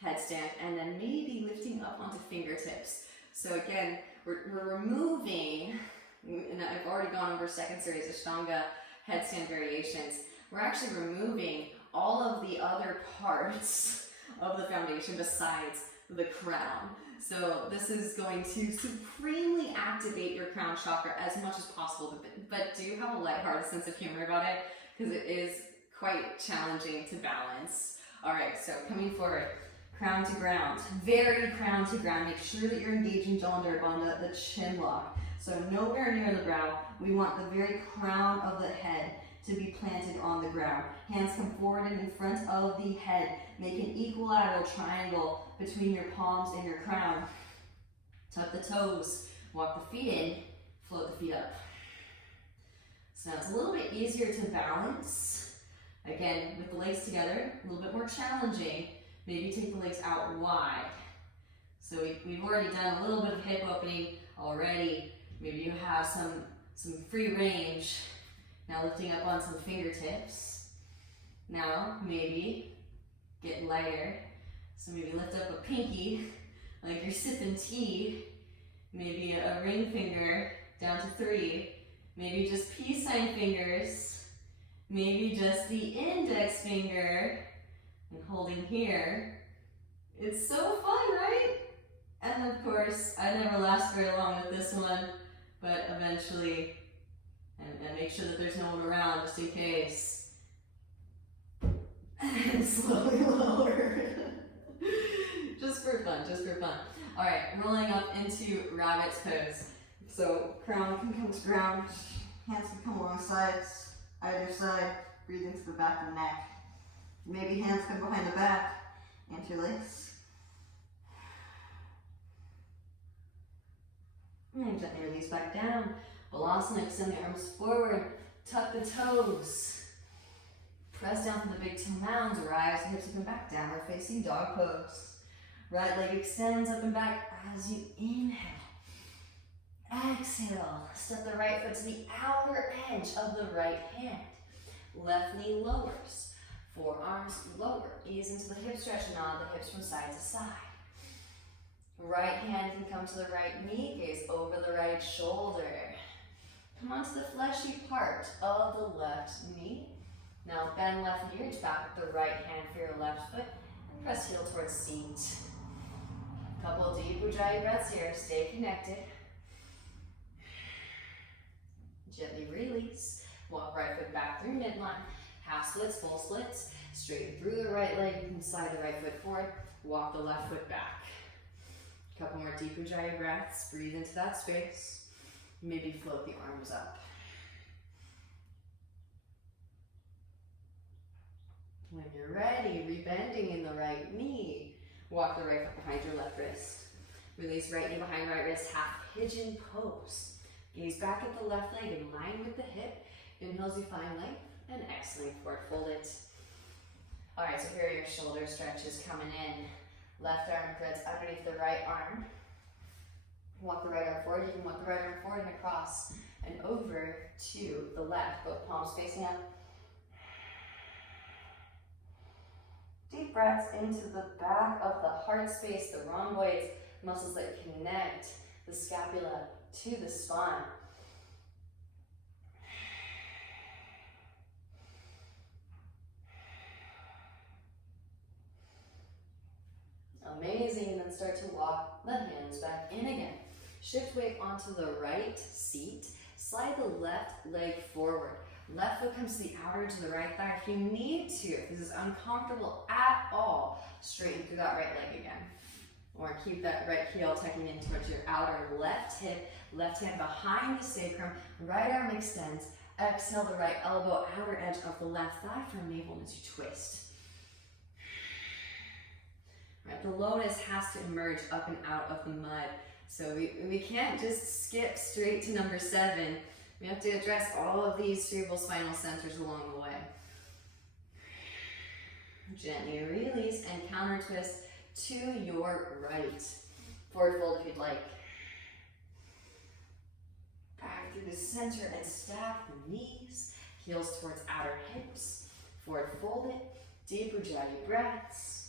headstand and then maybe lifting up onto fingertips. So again, we're removing, and I've already gone over second series Ashtanga headstand variations, we're actually removing all of the other parts of the foundation besides the crown. So this is going to supremely activate your crown chakra as much as possible, but do have a lighthearted sense of humor about it, because it is quite challenging to balance. All right, so coming forward, crown to ground, very crown to ground. Make sure that you're engaging Jalandhara Bandha, the chin lock. So nowhere near the brow. We want the very crown of the head to be planted on the ground. Hands come forward and in front of the head. Make an equilateral triangle between your palms and your crown. Tuck the toes, walk the feet in, float the feet up. So now it's a little bit easier to balance. Again, with the legs together, a little bit more challenging. Maybe take the legs out wide. So we've already done a little bit of hip opening already. Maybe you have some free range. Now lifting up on some fingertips. Now maybe get lighter. So maybe lift up a pinky like you're sipping tea. Maybe a ring finger down to 3. Maybe just peace sign fingers. Maybe just the index finger and holding here. It's so fun, right? And of course, I never last very long with this one, but eventually, and make sure that there's no one around just in case. And slowly lower. Just for fun, just for fun. All right, rolling up into rabbit's pose. So crown can come to ground, hands can come alongside, either side, breathe into the back of the neck. Maybe hands come behind the back, interlace. And gently release back down. Balasana, extend the arms forward, tuck the toes. Press down from the big toe mounds, rise the hips up and back, downward facing dog pose. Right leg extends up and back as you inhale. Exhale, step the right foot to the outer edge of the right hand. Left knee lowers, forearms lower. Ease into the hip stretch, nod the hips from side to side. Right hand can come to the right knee, gaze over the right shoulder. Come onto the fleshy part of the left knee. Now bend left knee, reach back with the right hand for your left foot, and press heel towards seat. Couple deep Ujjayi breaths here, stay connected. Gently release, walk right foot back through midline, half splits, full splits, straighten through the right leg, you can slide the right foot forward, walk the left foot back. Couple more deep Ujjayi breaths, breathe into that space, maybe float the arms up. When you're ready, rebending in the right knee, walk the right foot behind your left wrist. Release right knee behind right wrist, half pigeon pose. Gaze back at the left leg in line with the hip. Inhale as you find length, and exhaling forward, fold it. All right, so here are your shoulder stretches coming in. Left arm threads underneath the right arm. Walk the right arm forward. You can walk the right arm forward and across and over to the left. Both palms facing up. Deep breaths into the back of the heart space, the rhomboids, muscles that connect the scapula to the spine. Amazing, and then start to walk the hands back in again. Shift weight onto the right seat. Slide the left leg forward. Left foot comes to the outer edge of the right thigh. If you need to, if this is uncomfortable at all, straighten through that right leg again. Or keep that right heel tucking in towards your outer left hip, left hand behind the sacrum, right arm extends. Exhale the right elbow, outer edge of the left thigh for navel as you twist. Right, the lotus has to emerge up and out of the mud. So we can't just skip straight to number 7. We have to address all of these cerebral spinal centers along the way. Gently release and counter twist to your right. Forward fold if you'd like. Back through the center and stack the knees. Heels towards outer hips. Forward fold it. Deep Ujjayi breaths.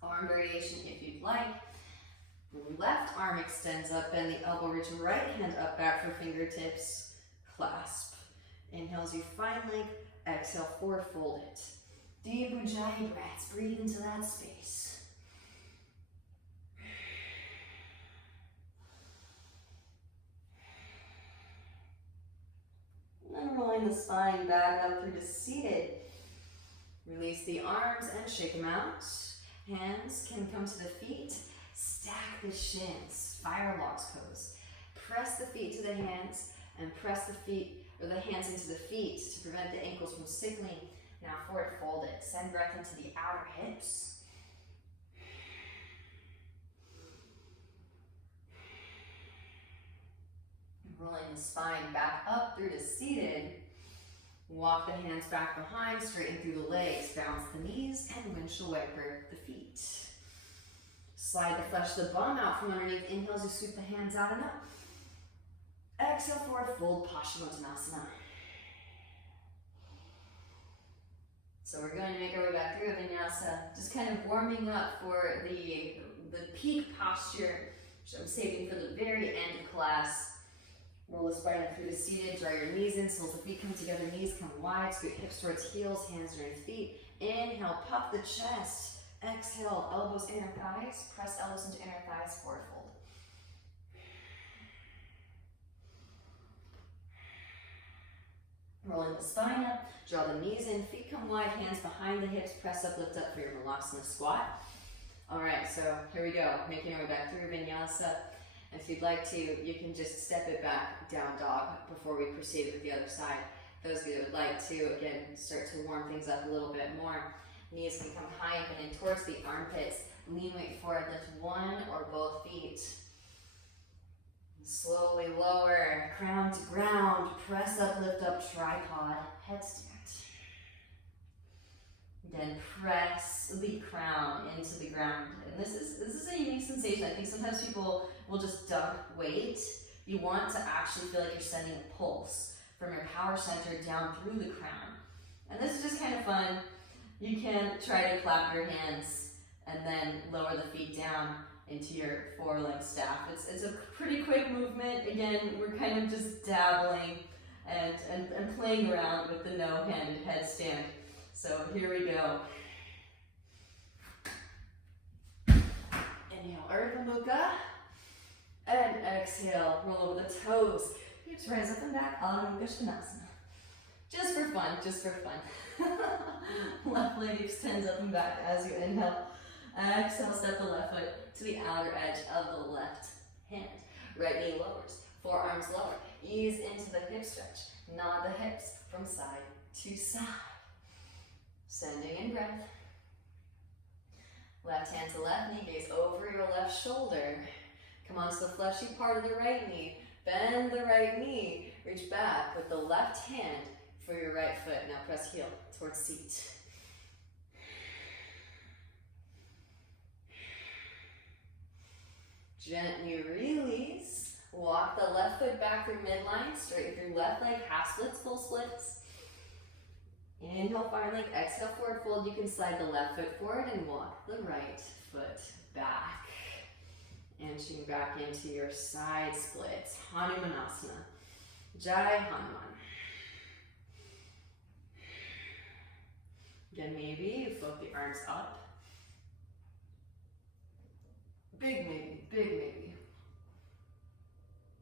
Arm variation if you'd like. Left arm extends up, bend the elbow, reach right hand up, back for fingertips, clasp. Inhale as you find length, exhale, forward fold it. Deep Ujjayi breaths, breathe into that space. And rolling the spine back up through to seated. Release the arms and shake them out. Hands can come to the feet. Stack the shins, firelocks pose. Press the feet to the hands and press the feet or the hands into the feet to prevent the ankles from sickling. Now forward fold it. Send breath into the outer hips. Rolling the spine back up through to seated. Walk the hands back behind, straighten through the legs, bounce the knees, and windshield wiper the feet. Slide the flesh of the bum out from underneath. Inhale as you sweep the hands out and up. Exhale, forward fold, Paschimottanasana. So we're going to make our way back through Vinyasa, just kind of warming up for the peak posture, which I'm saving for the very end of class. Roll the spine up through to seated, draw your knees in, soles of feet come together, knees come wide, scoot hips towards heels, hands underneath feet. Inhale, puff the chest. Exhale, elbows, inner thighs, press elbows into inner thighs, forward fold. Rolling the spine up, draw the knees in, feet come wide, hands behind the hips, press up, lift up for your Malasana squat. All right, so here we go, making our way back through Vinyasa. If you'd like to, you can just step it back, down dog, before we proceed with the other side. Those of you that would like to, again, start to warm things up a little bit more. Knees can come high and in towards the armpits. Lean weight forward, lift one or both feet. Slowly lower, crown to ground, press up, lift up, tripod, headstand. Then press the crown into the ground. And this is a unique sensation. I think sometimes people will just dump weight. You want to actually feel like you're sending a pulse from your power center down through the crown. And this is just kind of fun. You can try to clap your hands and then lower the feet down into your four-leg staff. It's a pretty quick movement. Again, we're kind of just dabbling and playing around with the no-handed headstand. So here we go. Inhale, Urdhva Mukha. And exhale, roll over the toes. Hips rise up and back, Adho Mukha Svanasana. Just for fun, just for fun. Left leg extends up and back as you inhale. Exhale, step the left foot to the outer edge of the left hand. Right knee lowers, forearms lower. Ease into the hip stretch. Nod the hips from side to side. Sending in breath. Left hand to left knee, gaze over your left shoulder. Come onto the fleshy part of the right knee. Bend the right knee. Reach back with the left hand for your right foot. Now press heel towards seat. Gently release. Walk the left foot back through midline, straight through left leg, half splits, full splits. Inhale, finally, exhale, forward fold. You can slide the left foot forward and walk the right foot back. Inching back into your side splits. Hanumanasana. Jai Hanuman. Again, maybe you float the arms up. Big maybe, big maybe.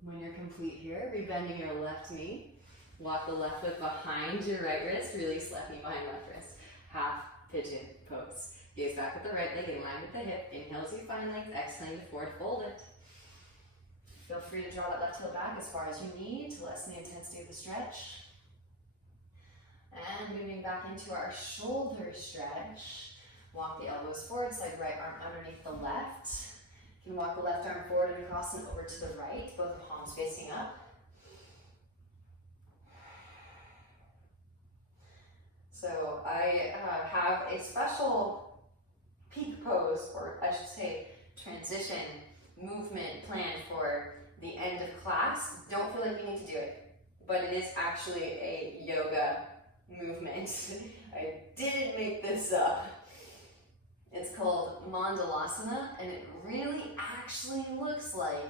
When you're complete here, rebending your left knee. Walk the left foot behind your right wrist. Release left knee behind left wrist. Half pigeon pose. Gaze back with the right leg in line with the hip. Inhale as you find length. Exhale to forward fold it. Feel free to draw that left heel back as far as you need to lessen the intensity of the stretch. And moving back into our shoulder stretch. Walk the elbows forward, slide right arm underneath the left. You can walk the left arm forward and across and over to the right, both palms facing up. So I have a special peak pose, or I should say transition movement planned for the end of class. Don't feel like you need to do it, but it is actually a yoga movement. I didn't make this up. It's called Mandalasana, and it really actually looks like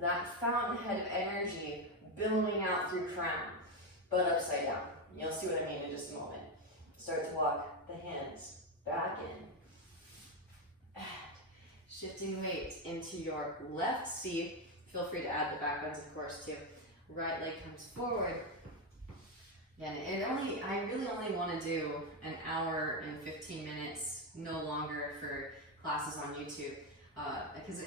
that fountainhead of energy billowing out through crown, but upside down. You'll see what I mean in just a moment. Start to walk the hands back in. Shifting weight into your left seat. Feel free to add the back bends, of course, too. Right leg comes forward. And I really only want to do an hour and 15 minutes, no longer, for classes on YouTube. because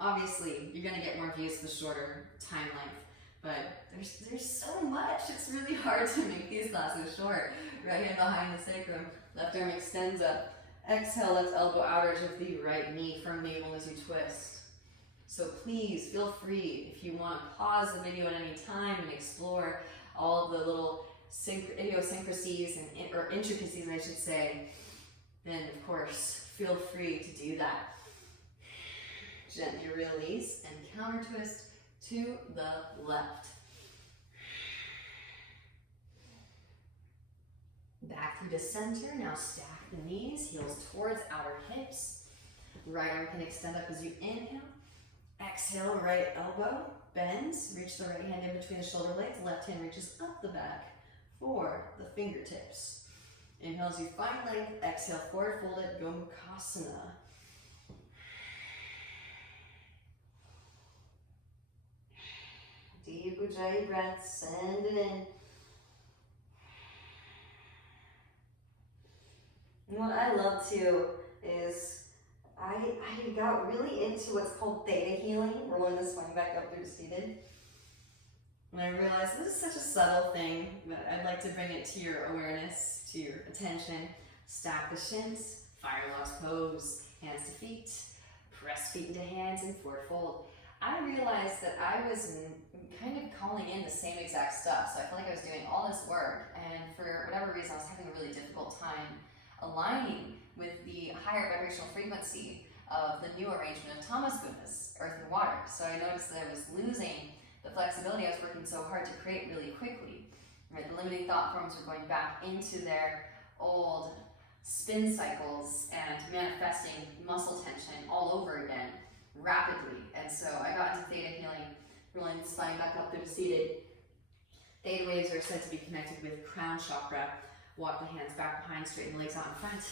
obviously you're going to get more views with a shorter time length, but there's so much. It's really hard to make these classes short. Right hand behind the sacrum, left arm extends up. Exhale, left elbow out edge of the right knee, firm navel as you twist. So please feel free, if you want, pause the video at any time and explore all of the little idiosyncrasies or intricacies, I should say. Then, of course, feel free to do that. Gently release and counter twist to the left. Back through the center. Now stack the knees, heels towards outer hips. Right arm can extend up as you inhale. Exhale, right elbow bends. Reach the right hand in between the shoulder blades. Left hand reaches up the back for the fingertips. Inhale as you find length. Exhale, forward folded, Gomukhasana. Deep Ujjayi breath, send it in. And what I love too is I got really into what's called theta healing, rolling the spine back up through seated. And I realized this is such a subtle thing, but I'd like to bring it to your awareness, to your attention. Stack the shins, fire locks pose, hands to feet, press feet into hands and forward fold. I realized that I was kind of calling in the same exact stuff, so I felt like I was doing all this work, and for whatever reason I was having a really difficult time aligning with the higher vibrational frequency of the new arrangement of tamas gunas, earth and water. So I noticed that I was losing the flexibility I was working so hard to create really quickly. Right? The limiting thought forms were going back into their old spin cycles and manifesting muscle tension all over again rapidly. And so I got into theta healing, rolling the spine back up through the seated. Theta waves are said to be connected with crown chakra. Walk the hands back behind, straighten the legs out in front.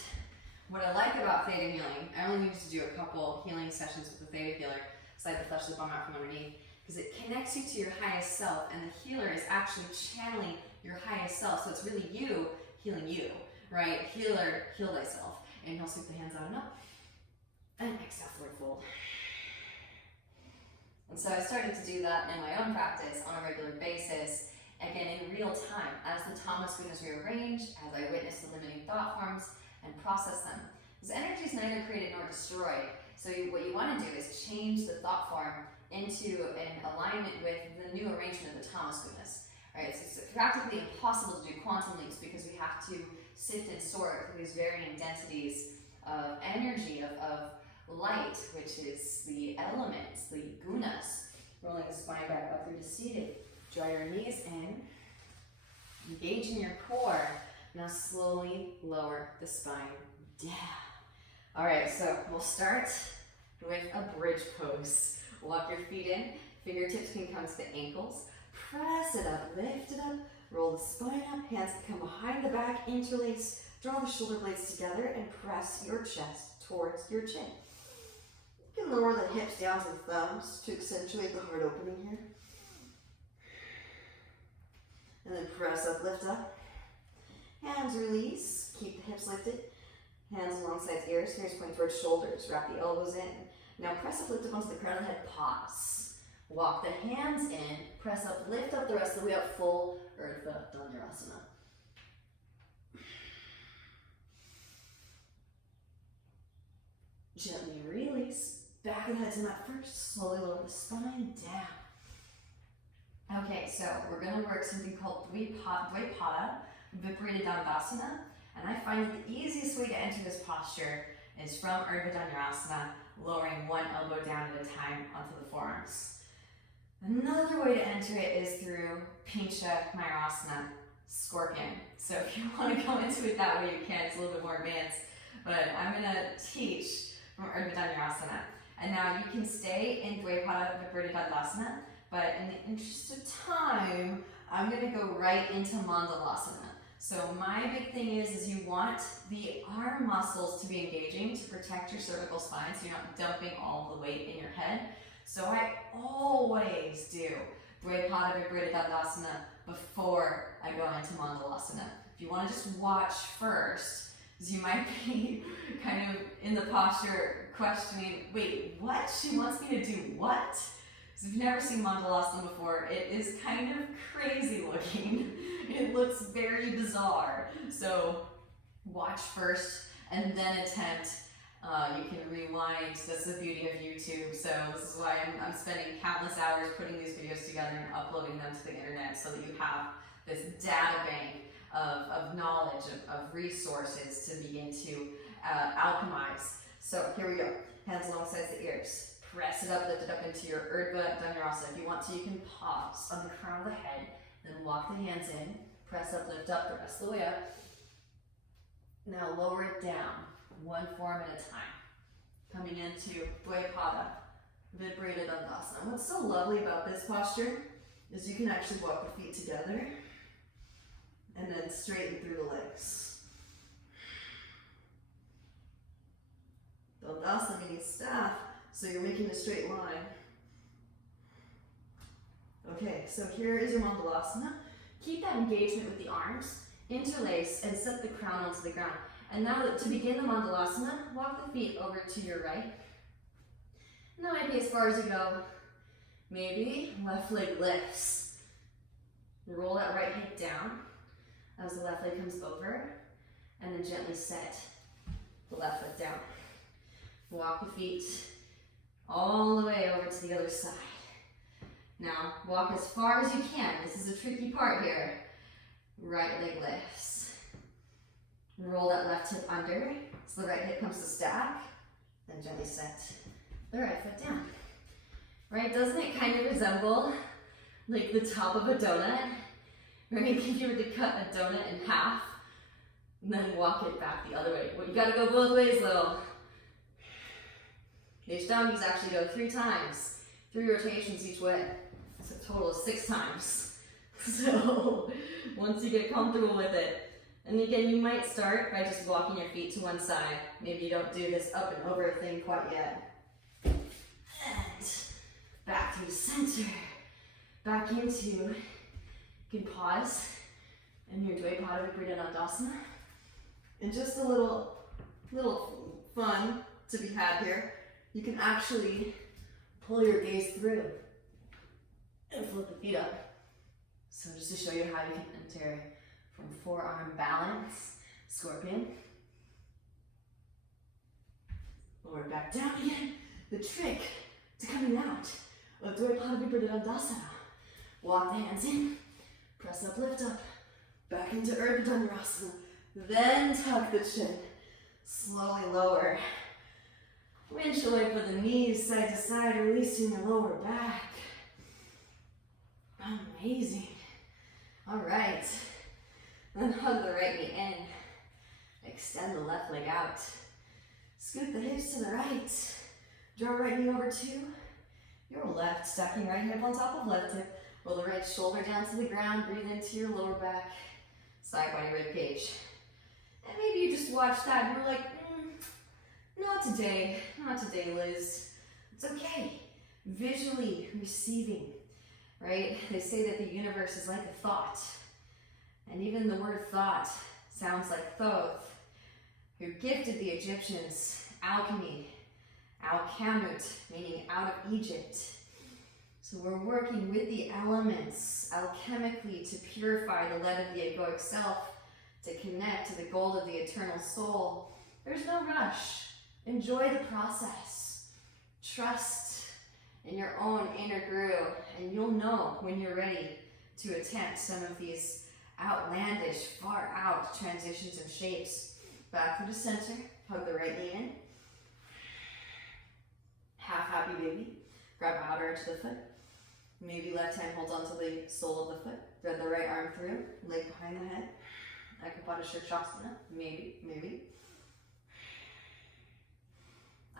What I like about theta healing, I only need to do a couple healing sessions with the theta healer, slide the flesh of the bum out from underneath, because it connects you to your highest self, and the healer is actually channeling your highest self. So it's really you healing you, right? Healer, heal thyself. Inhale, sweep the hands out and up. And exhale, forward fold. And so I started to do that in my own practice on a regular basis. Again, in real time, as the tamas gunas rearrange, as I witness the limiting thought forms and process them. This energy is neither created nor destroyed. So what you want to do is change the thought form into an alignment with the new arrangement of the tamas gunas. Right? So it's practically impossible to do quantum leaps because we have to sift and sort through these varying densities of energy, of light, which is the elements, the gunas. Rolling the spine back up through to seated. Draw your knees in, engage in your core. Now slowly lower the spine down. All right, so we'll start with a bridge pose. Walk your feet in, fingertips can come to the ankles. Press it up, lift it up, roll the spine up, hands can come behind the back, interlace, draw the shoulder blades together and press your chest towards your chin. You can lower the hips down to the thumbs to accentuate the heart opening here. And then press up, lift up. Hands release, keep the hips lifted. Hands alongside ears, fingers point towards shoulders. Wrap the elbows in. Now press up, lift up onto the crown of the head, pause. Walk the hands in, press up, lift up the rest of the way up, full Urdhva Dhanurasana. Gently release, back of the head to mat first, slowly lower the spine down. Okay, so we're going to work something called Dvaipada Viparita Dandasana, and I find that the easiest way to enter this posture is from Urdhva Dhanurasana, lowering one elbow down at a time onto the forearms. Another way to enter it is through Pincha Mayurasana, Scorpion. So if you want to go into it that way, you can. It's a little bit more advanced, but I'm going to teach from Urdhva Dhanurasana. And now you can stay in Dvaipada Viparita Dandasana, but in the interest of time, I'm going to go right into Mandalasana. So my big thing is you want the arm muscles to be engaging to protect your cervical spine so you're not dumping all the weight in your head. So I always do Dvaipada Viparita Dandasana before I go into Mandalasana. If you want to just watch first, Because you might be kind of in the posture questioning, wait, what? She wants me to do what? So if you've never seen Mandalasana before, it is kind of crazy looking. It looks very bizarre. So watch first and then attempt. You can rewind. That's the beauty of YouTube. So this is why I'm spending countless hours putting these videos together and uploading them to the internet so that you have this data bank of knowledge, of resources to begin to alchemize. So here we go. Hands alongside the ears. Press it up, lift it up into your Urdhva Dhanurasana. If you want to, you can pause on the crown of the head, then walk the hands in. Press up, lift up the rest of the way up. Now lower it down, one form at a time. Coming into Dvaipada, Vibrated Dandasana. What's so lovely about this posture is you can actually walk the feet together and then straighten through the legs. Dandasana meaning staff, so you're making a straight line. Okay, so here is your Mandalasana. Keep that engagement with the arms, interlace, and set the crown onto the ground. And now to begin the Mandalasana, walk the feet over to your right. And that might be as far as you go. Maybe left leg lifts. Roll that right hip down as the left leg comes over, and then gently set the left foot down. Walk the feet all the way over to the other side. Now, walk as far as you can. This is a tricky part here. Right leg lifts. Roll that left hip under, so the right hip comes to stack, then gently set the right foot down. Right, doesn't it kind of resemble like the top of a donut? Right, if you were to cut a donut in half, and then walk it back the other way. Well, you gotta go both ways though. The Ashtangas actually go 3 times, 3 rotations each way. So a total of 6 times. So once you get comfortable with it, and again, you might start by just walking your feet to one side. Maybe you don't do this up and over thing quite yet. And back through the center. Back into, you can pause in your Dvaipada Viparita Dandasana. And just a little fun to be had here. You can actually pull your gaze through and flip the feet up. So just to show you how you can enter from forearm balance, scorpion. Lower back down again. The trick to coming out of Dvaipada Viparita Dandasana. Walk the hands in, press up, lift up, back into Urdhva Dhanurasana. Then tuck the chin, slowly lower. Winch away with the knees side to side, releasing the lower back. Amazing. All right. Then hug the right knee in. Extend the left leg out. Scoot the hips to the right. Draw right knee over to your left, stacking right hip on top of left hip. Roll the right shoulder down to the ground. Breathe into your lower back, side body rib cage. And maybe you just watch that and you're like, not today, Liz. It's okay. Visually receiving, right? They say that the universe is like a thought. And even the word thought sounds like thoth, who gifted the Egyptians alchemy, alkamut, meaning out of Egypt. So we're working with the elements alchemically to purify the lead of the egoic self, to connect to the gold of the eternal soul. There's no rush. Enjoy the process. Trust in your own inner guru, and you'll know when you're ready to attempt some of these outlandish, far out transitions and shapes. Back through the center, hug the right knee in. Half happy baby. Grab outer edge of the foot. Maybe left hand holds onto the sole of the foot. Thread the right arm through, leg behind the head. Ekapada Shirshasana, maybe.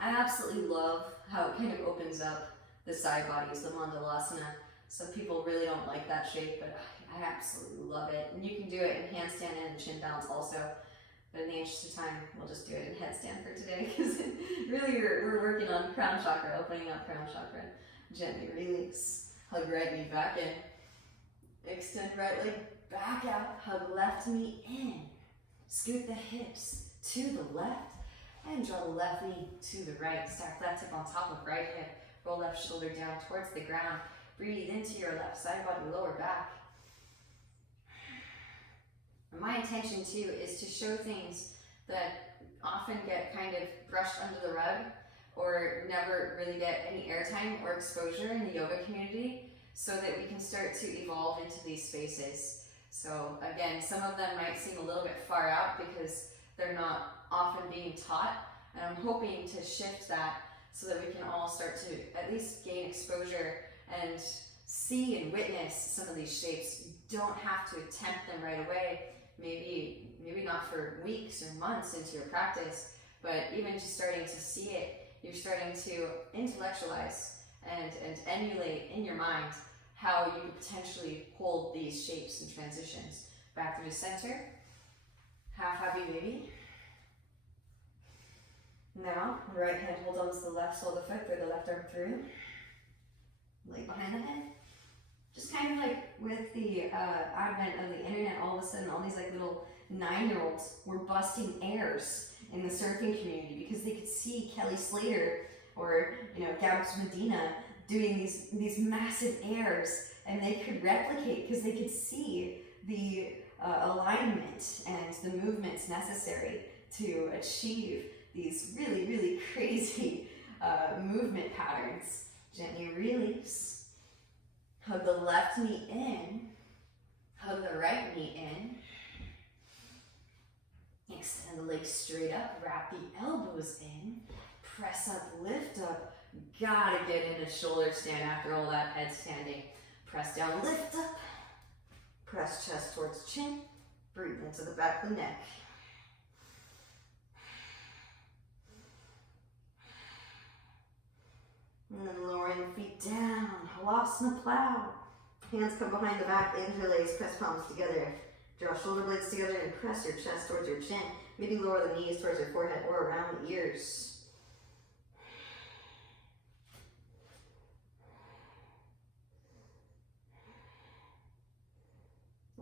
I absolutely love how it kind of opens up the side bodies, the Mandalasana. Some people really don't like that shape, but I absolutely love it. And you can do it in handstand and chin balance also. But in the interest of time, we'll just do it in headstand for today, because really we're working on crown chakra, opening up crown chakra. Gently release. Hug right knee back in. Extend right leg back out. Hug left knee in. Scoot the hips to the left, and draw the left knee to the right. Stack left hip on top of right hip. Roll left shoulder down towards the ground. Breathe into your left side body, lower back. And my intention too is to show things that often get kind of brushed under the rug or never really get any airtime or exposure in the yoga community, so that we can start to evolve into these spaces. So again, some of them might seem a little bit far out because they're not often being taught, and I'm hoping to shift that so that we can all start to at least gain exposure and see and witness some of these shapes. You don't have to attempt them right away, maybe not for weeks or months into your practice, but even just starting to see it, you're starting to intellectualize and emulate in your mind how you could potentially hold these shapes and transitions. Back through the center, half happy baby. Now, right hand holds on to the left sole of the foot, throw the left arm through, leg behind the head. Just kind of like with the advent of the internet, all of a sudden all these like little 9-year-olds were busting airs in the surfing community because they could see Kelly Slater or Gabs Medina doing these massive airs, and they could replicate because they could see the alignment and the movements necessary to achieve these really, really crazy movement patterns. Gently release. Hug the left knee in. Hug the right knee in. Extend the legs straight up. Wrap the elbows in. Press up, lift up. Gotta get in a shoulder stand after all that head standing. Press down, lift up. Press chest towards chin. Breathe into the back of the neck. And then lowering the feet down, Halasana plow. Hands come behind the back, interlace, press palms together. Draw shoulder blades together and press your chest towards your chin. Maybe lower the knees towards your forehead or around the ears.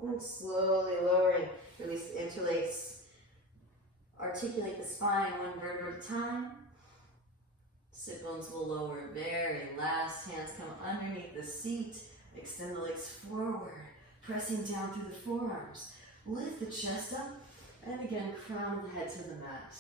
And slowly lowering, release the interlace. Articulate the spine one vertebra at a time. Sit bones will lower, very last. Hands come underneath the seat. Extend the legs forward, pressing down through the forearms. Lift the chest up, and again, crown the head to the mat.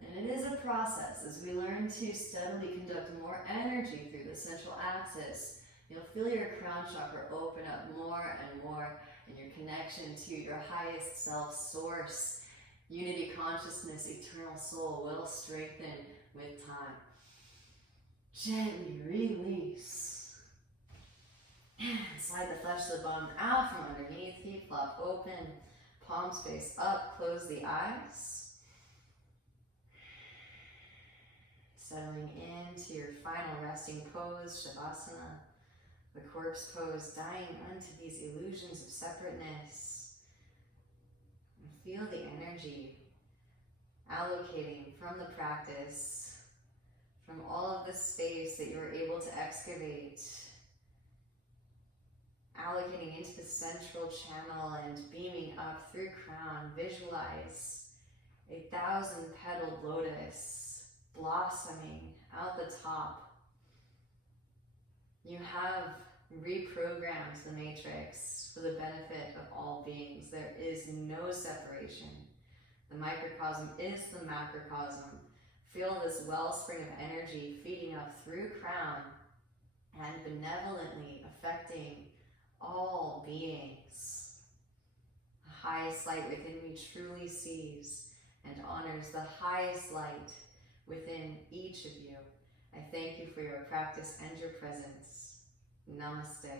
And it is a process as we learn to steadily conduct more energy through the central axis. You'll feel your crown chakra open up more and more, and your connection to your highest self source, unity consciousness, eternal soul will strengthen with time. Gently release. And slide the flesh of the bum out from underneath, feet flop open, palms face up, close the eyes. Settling into your final resting pose, Shavasana, the corpse pose, dying unto these illusions of separateness. And feel the energy allocating from the practice, from all of the space that you were able to excavate, allocating into the central channel and beaming up through crown. Visualize 1,000-petaled lotus blossoming out the top. You have reprogrammed the matrix for the benefit of all beings. There is no separation. The microcosm is the macrocosm. Feel this wellspring of energy feeding up through crown and benevolently affecting all beings. The highest light within me truly sees and honors the highest light within each of you. I thank you for your practice and your presence. Namaste.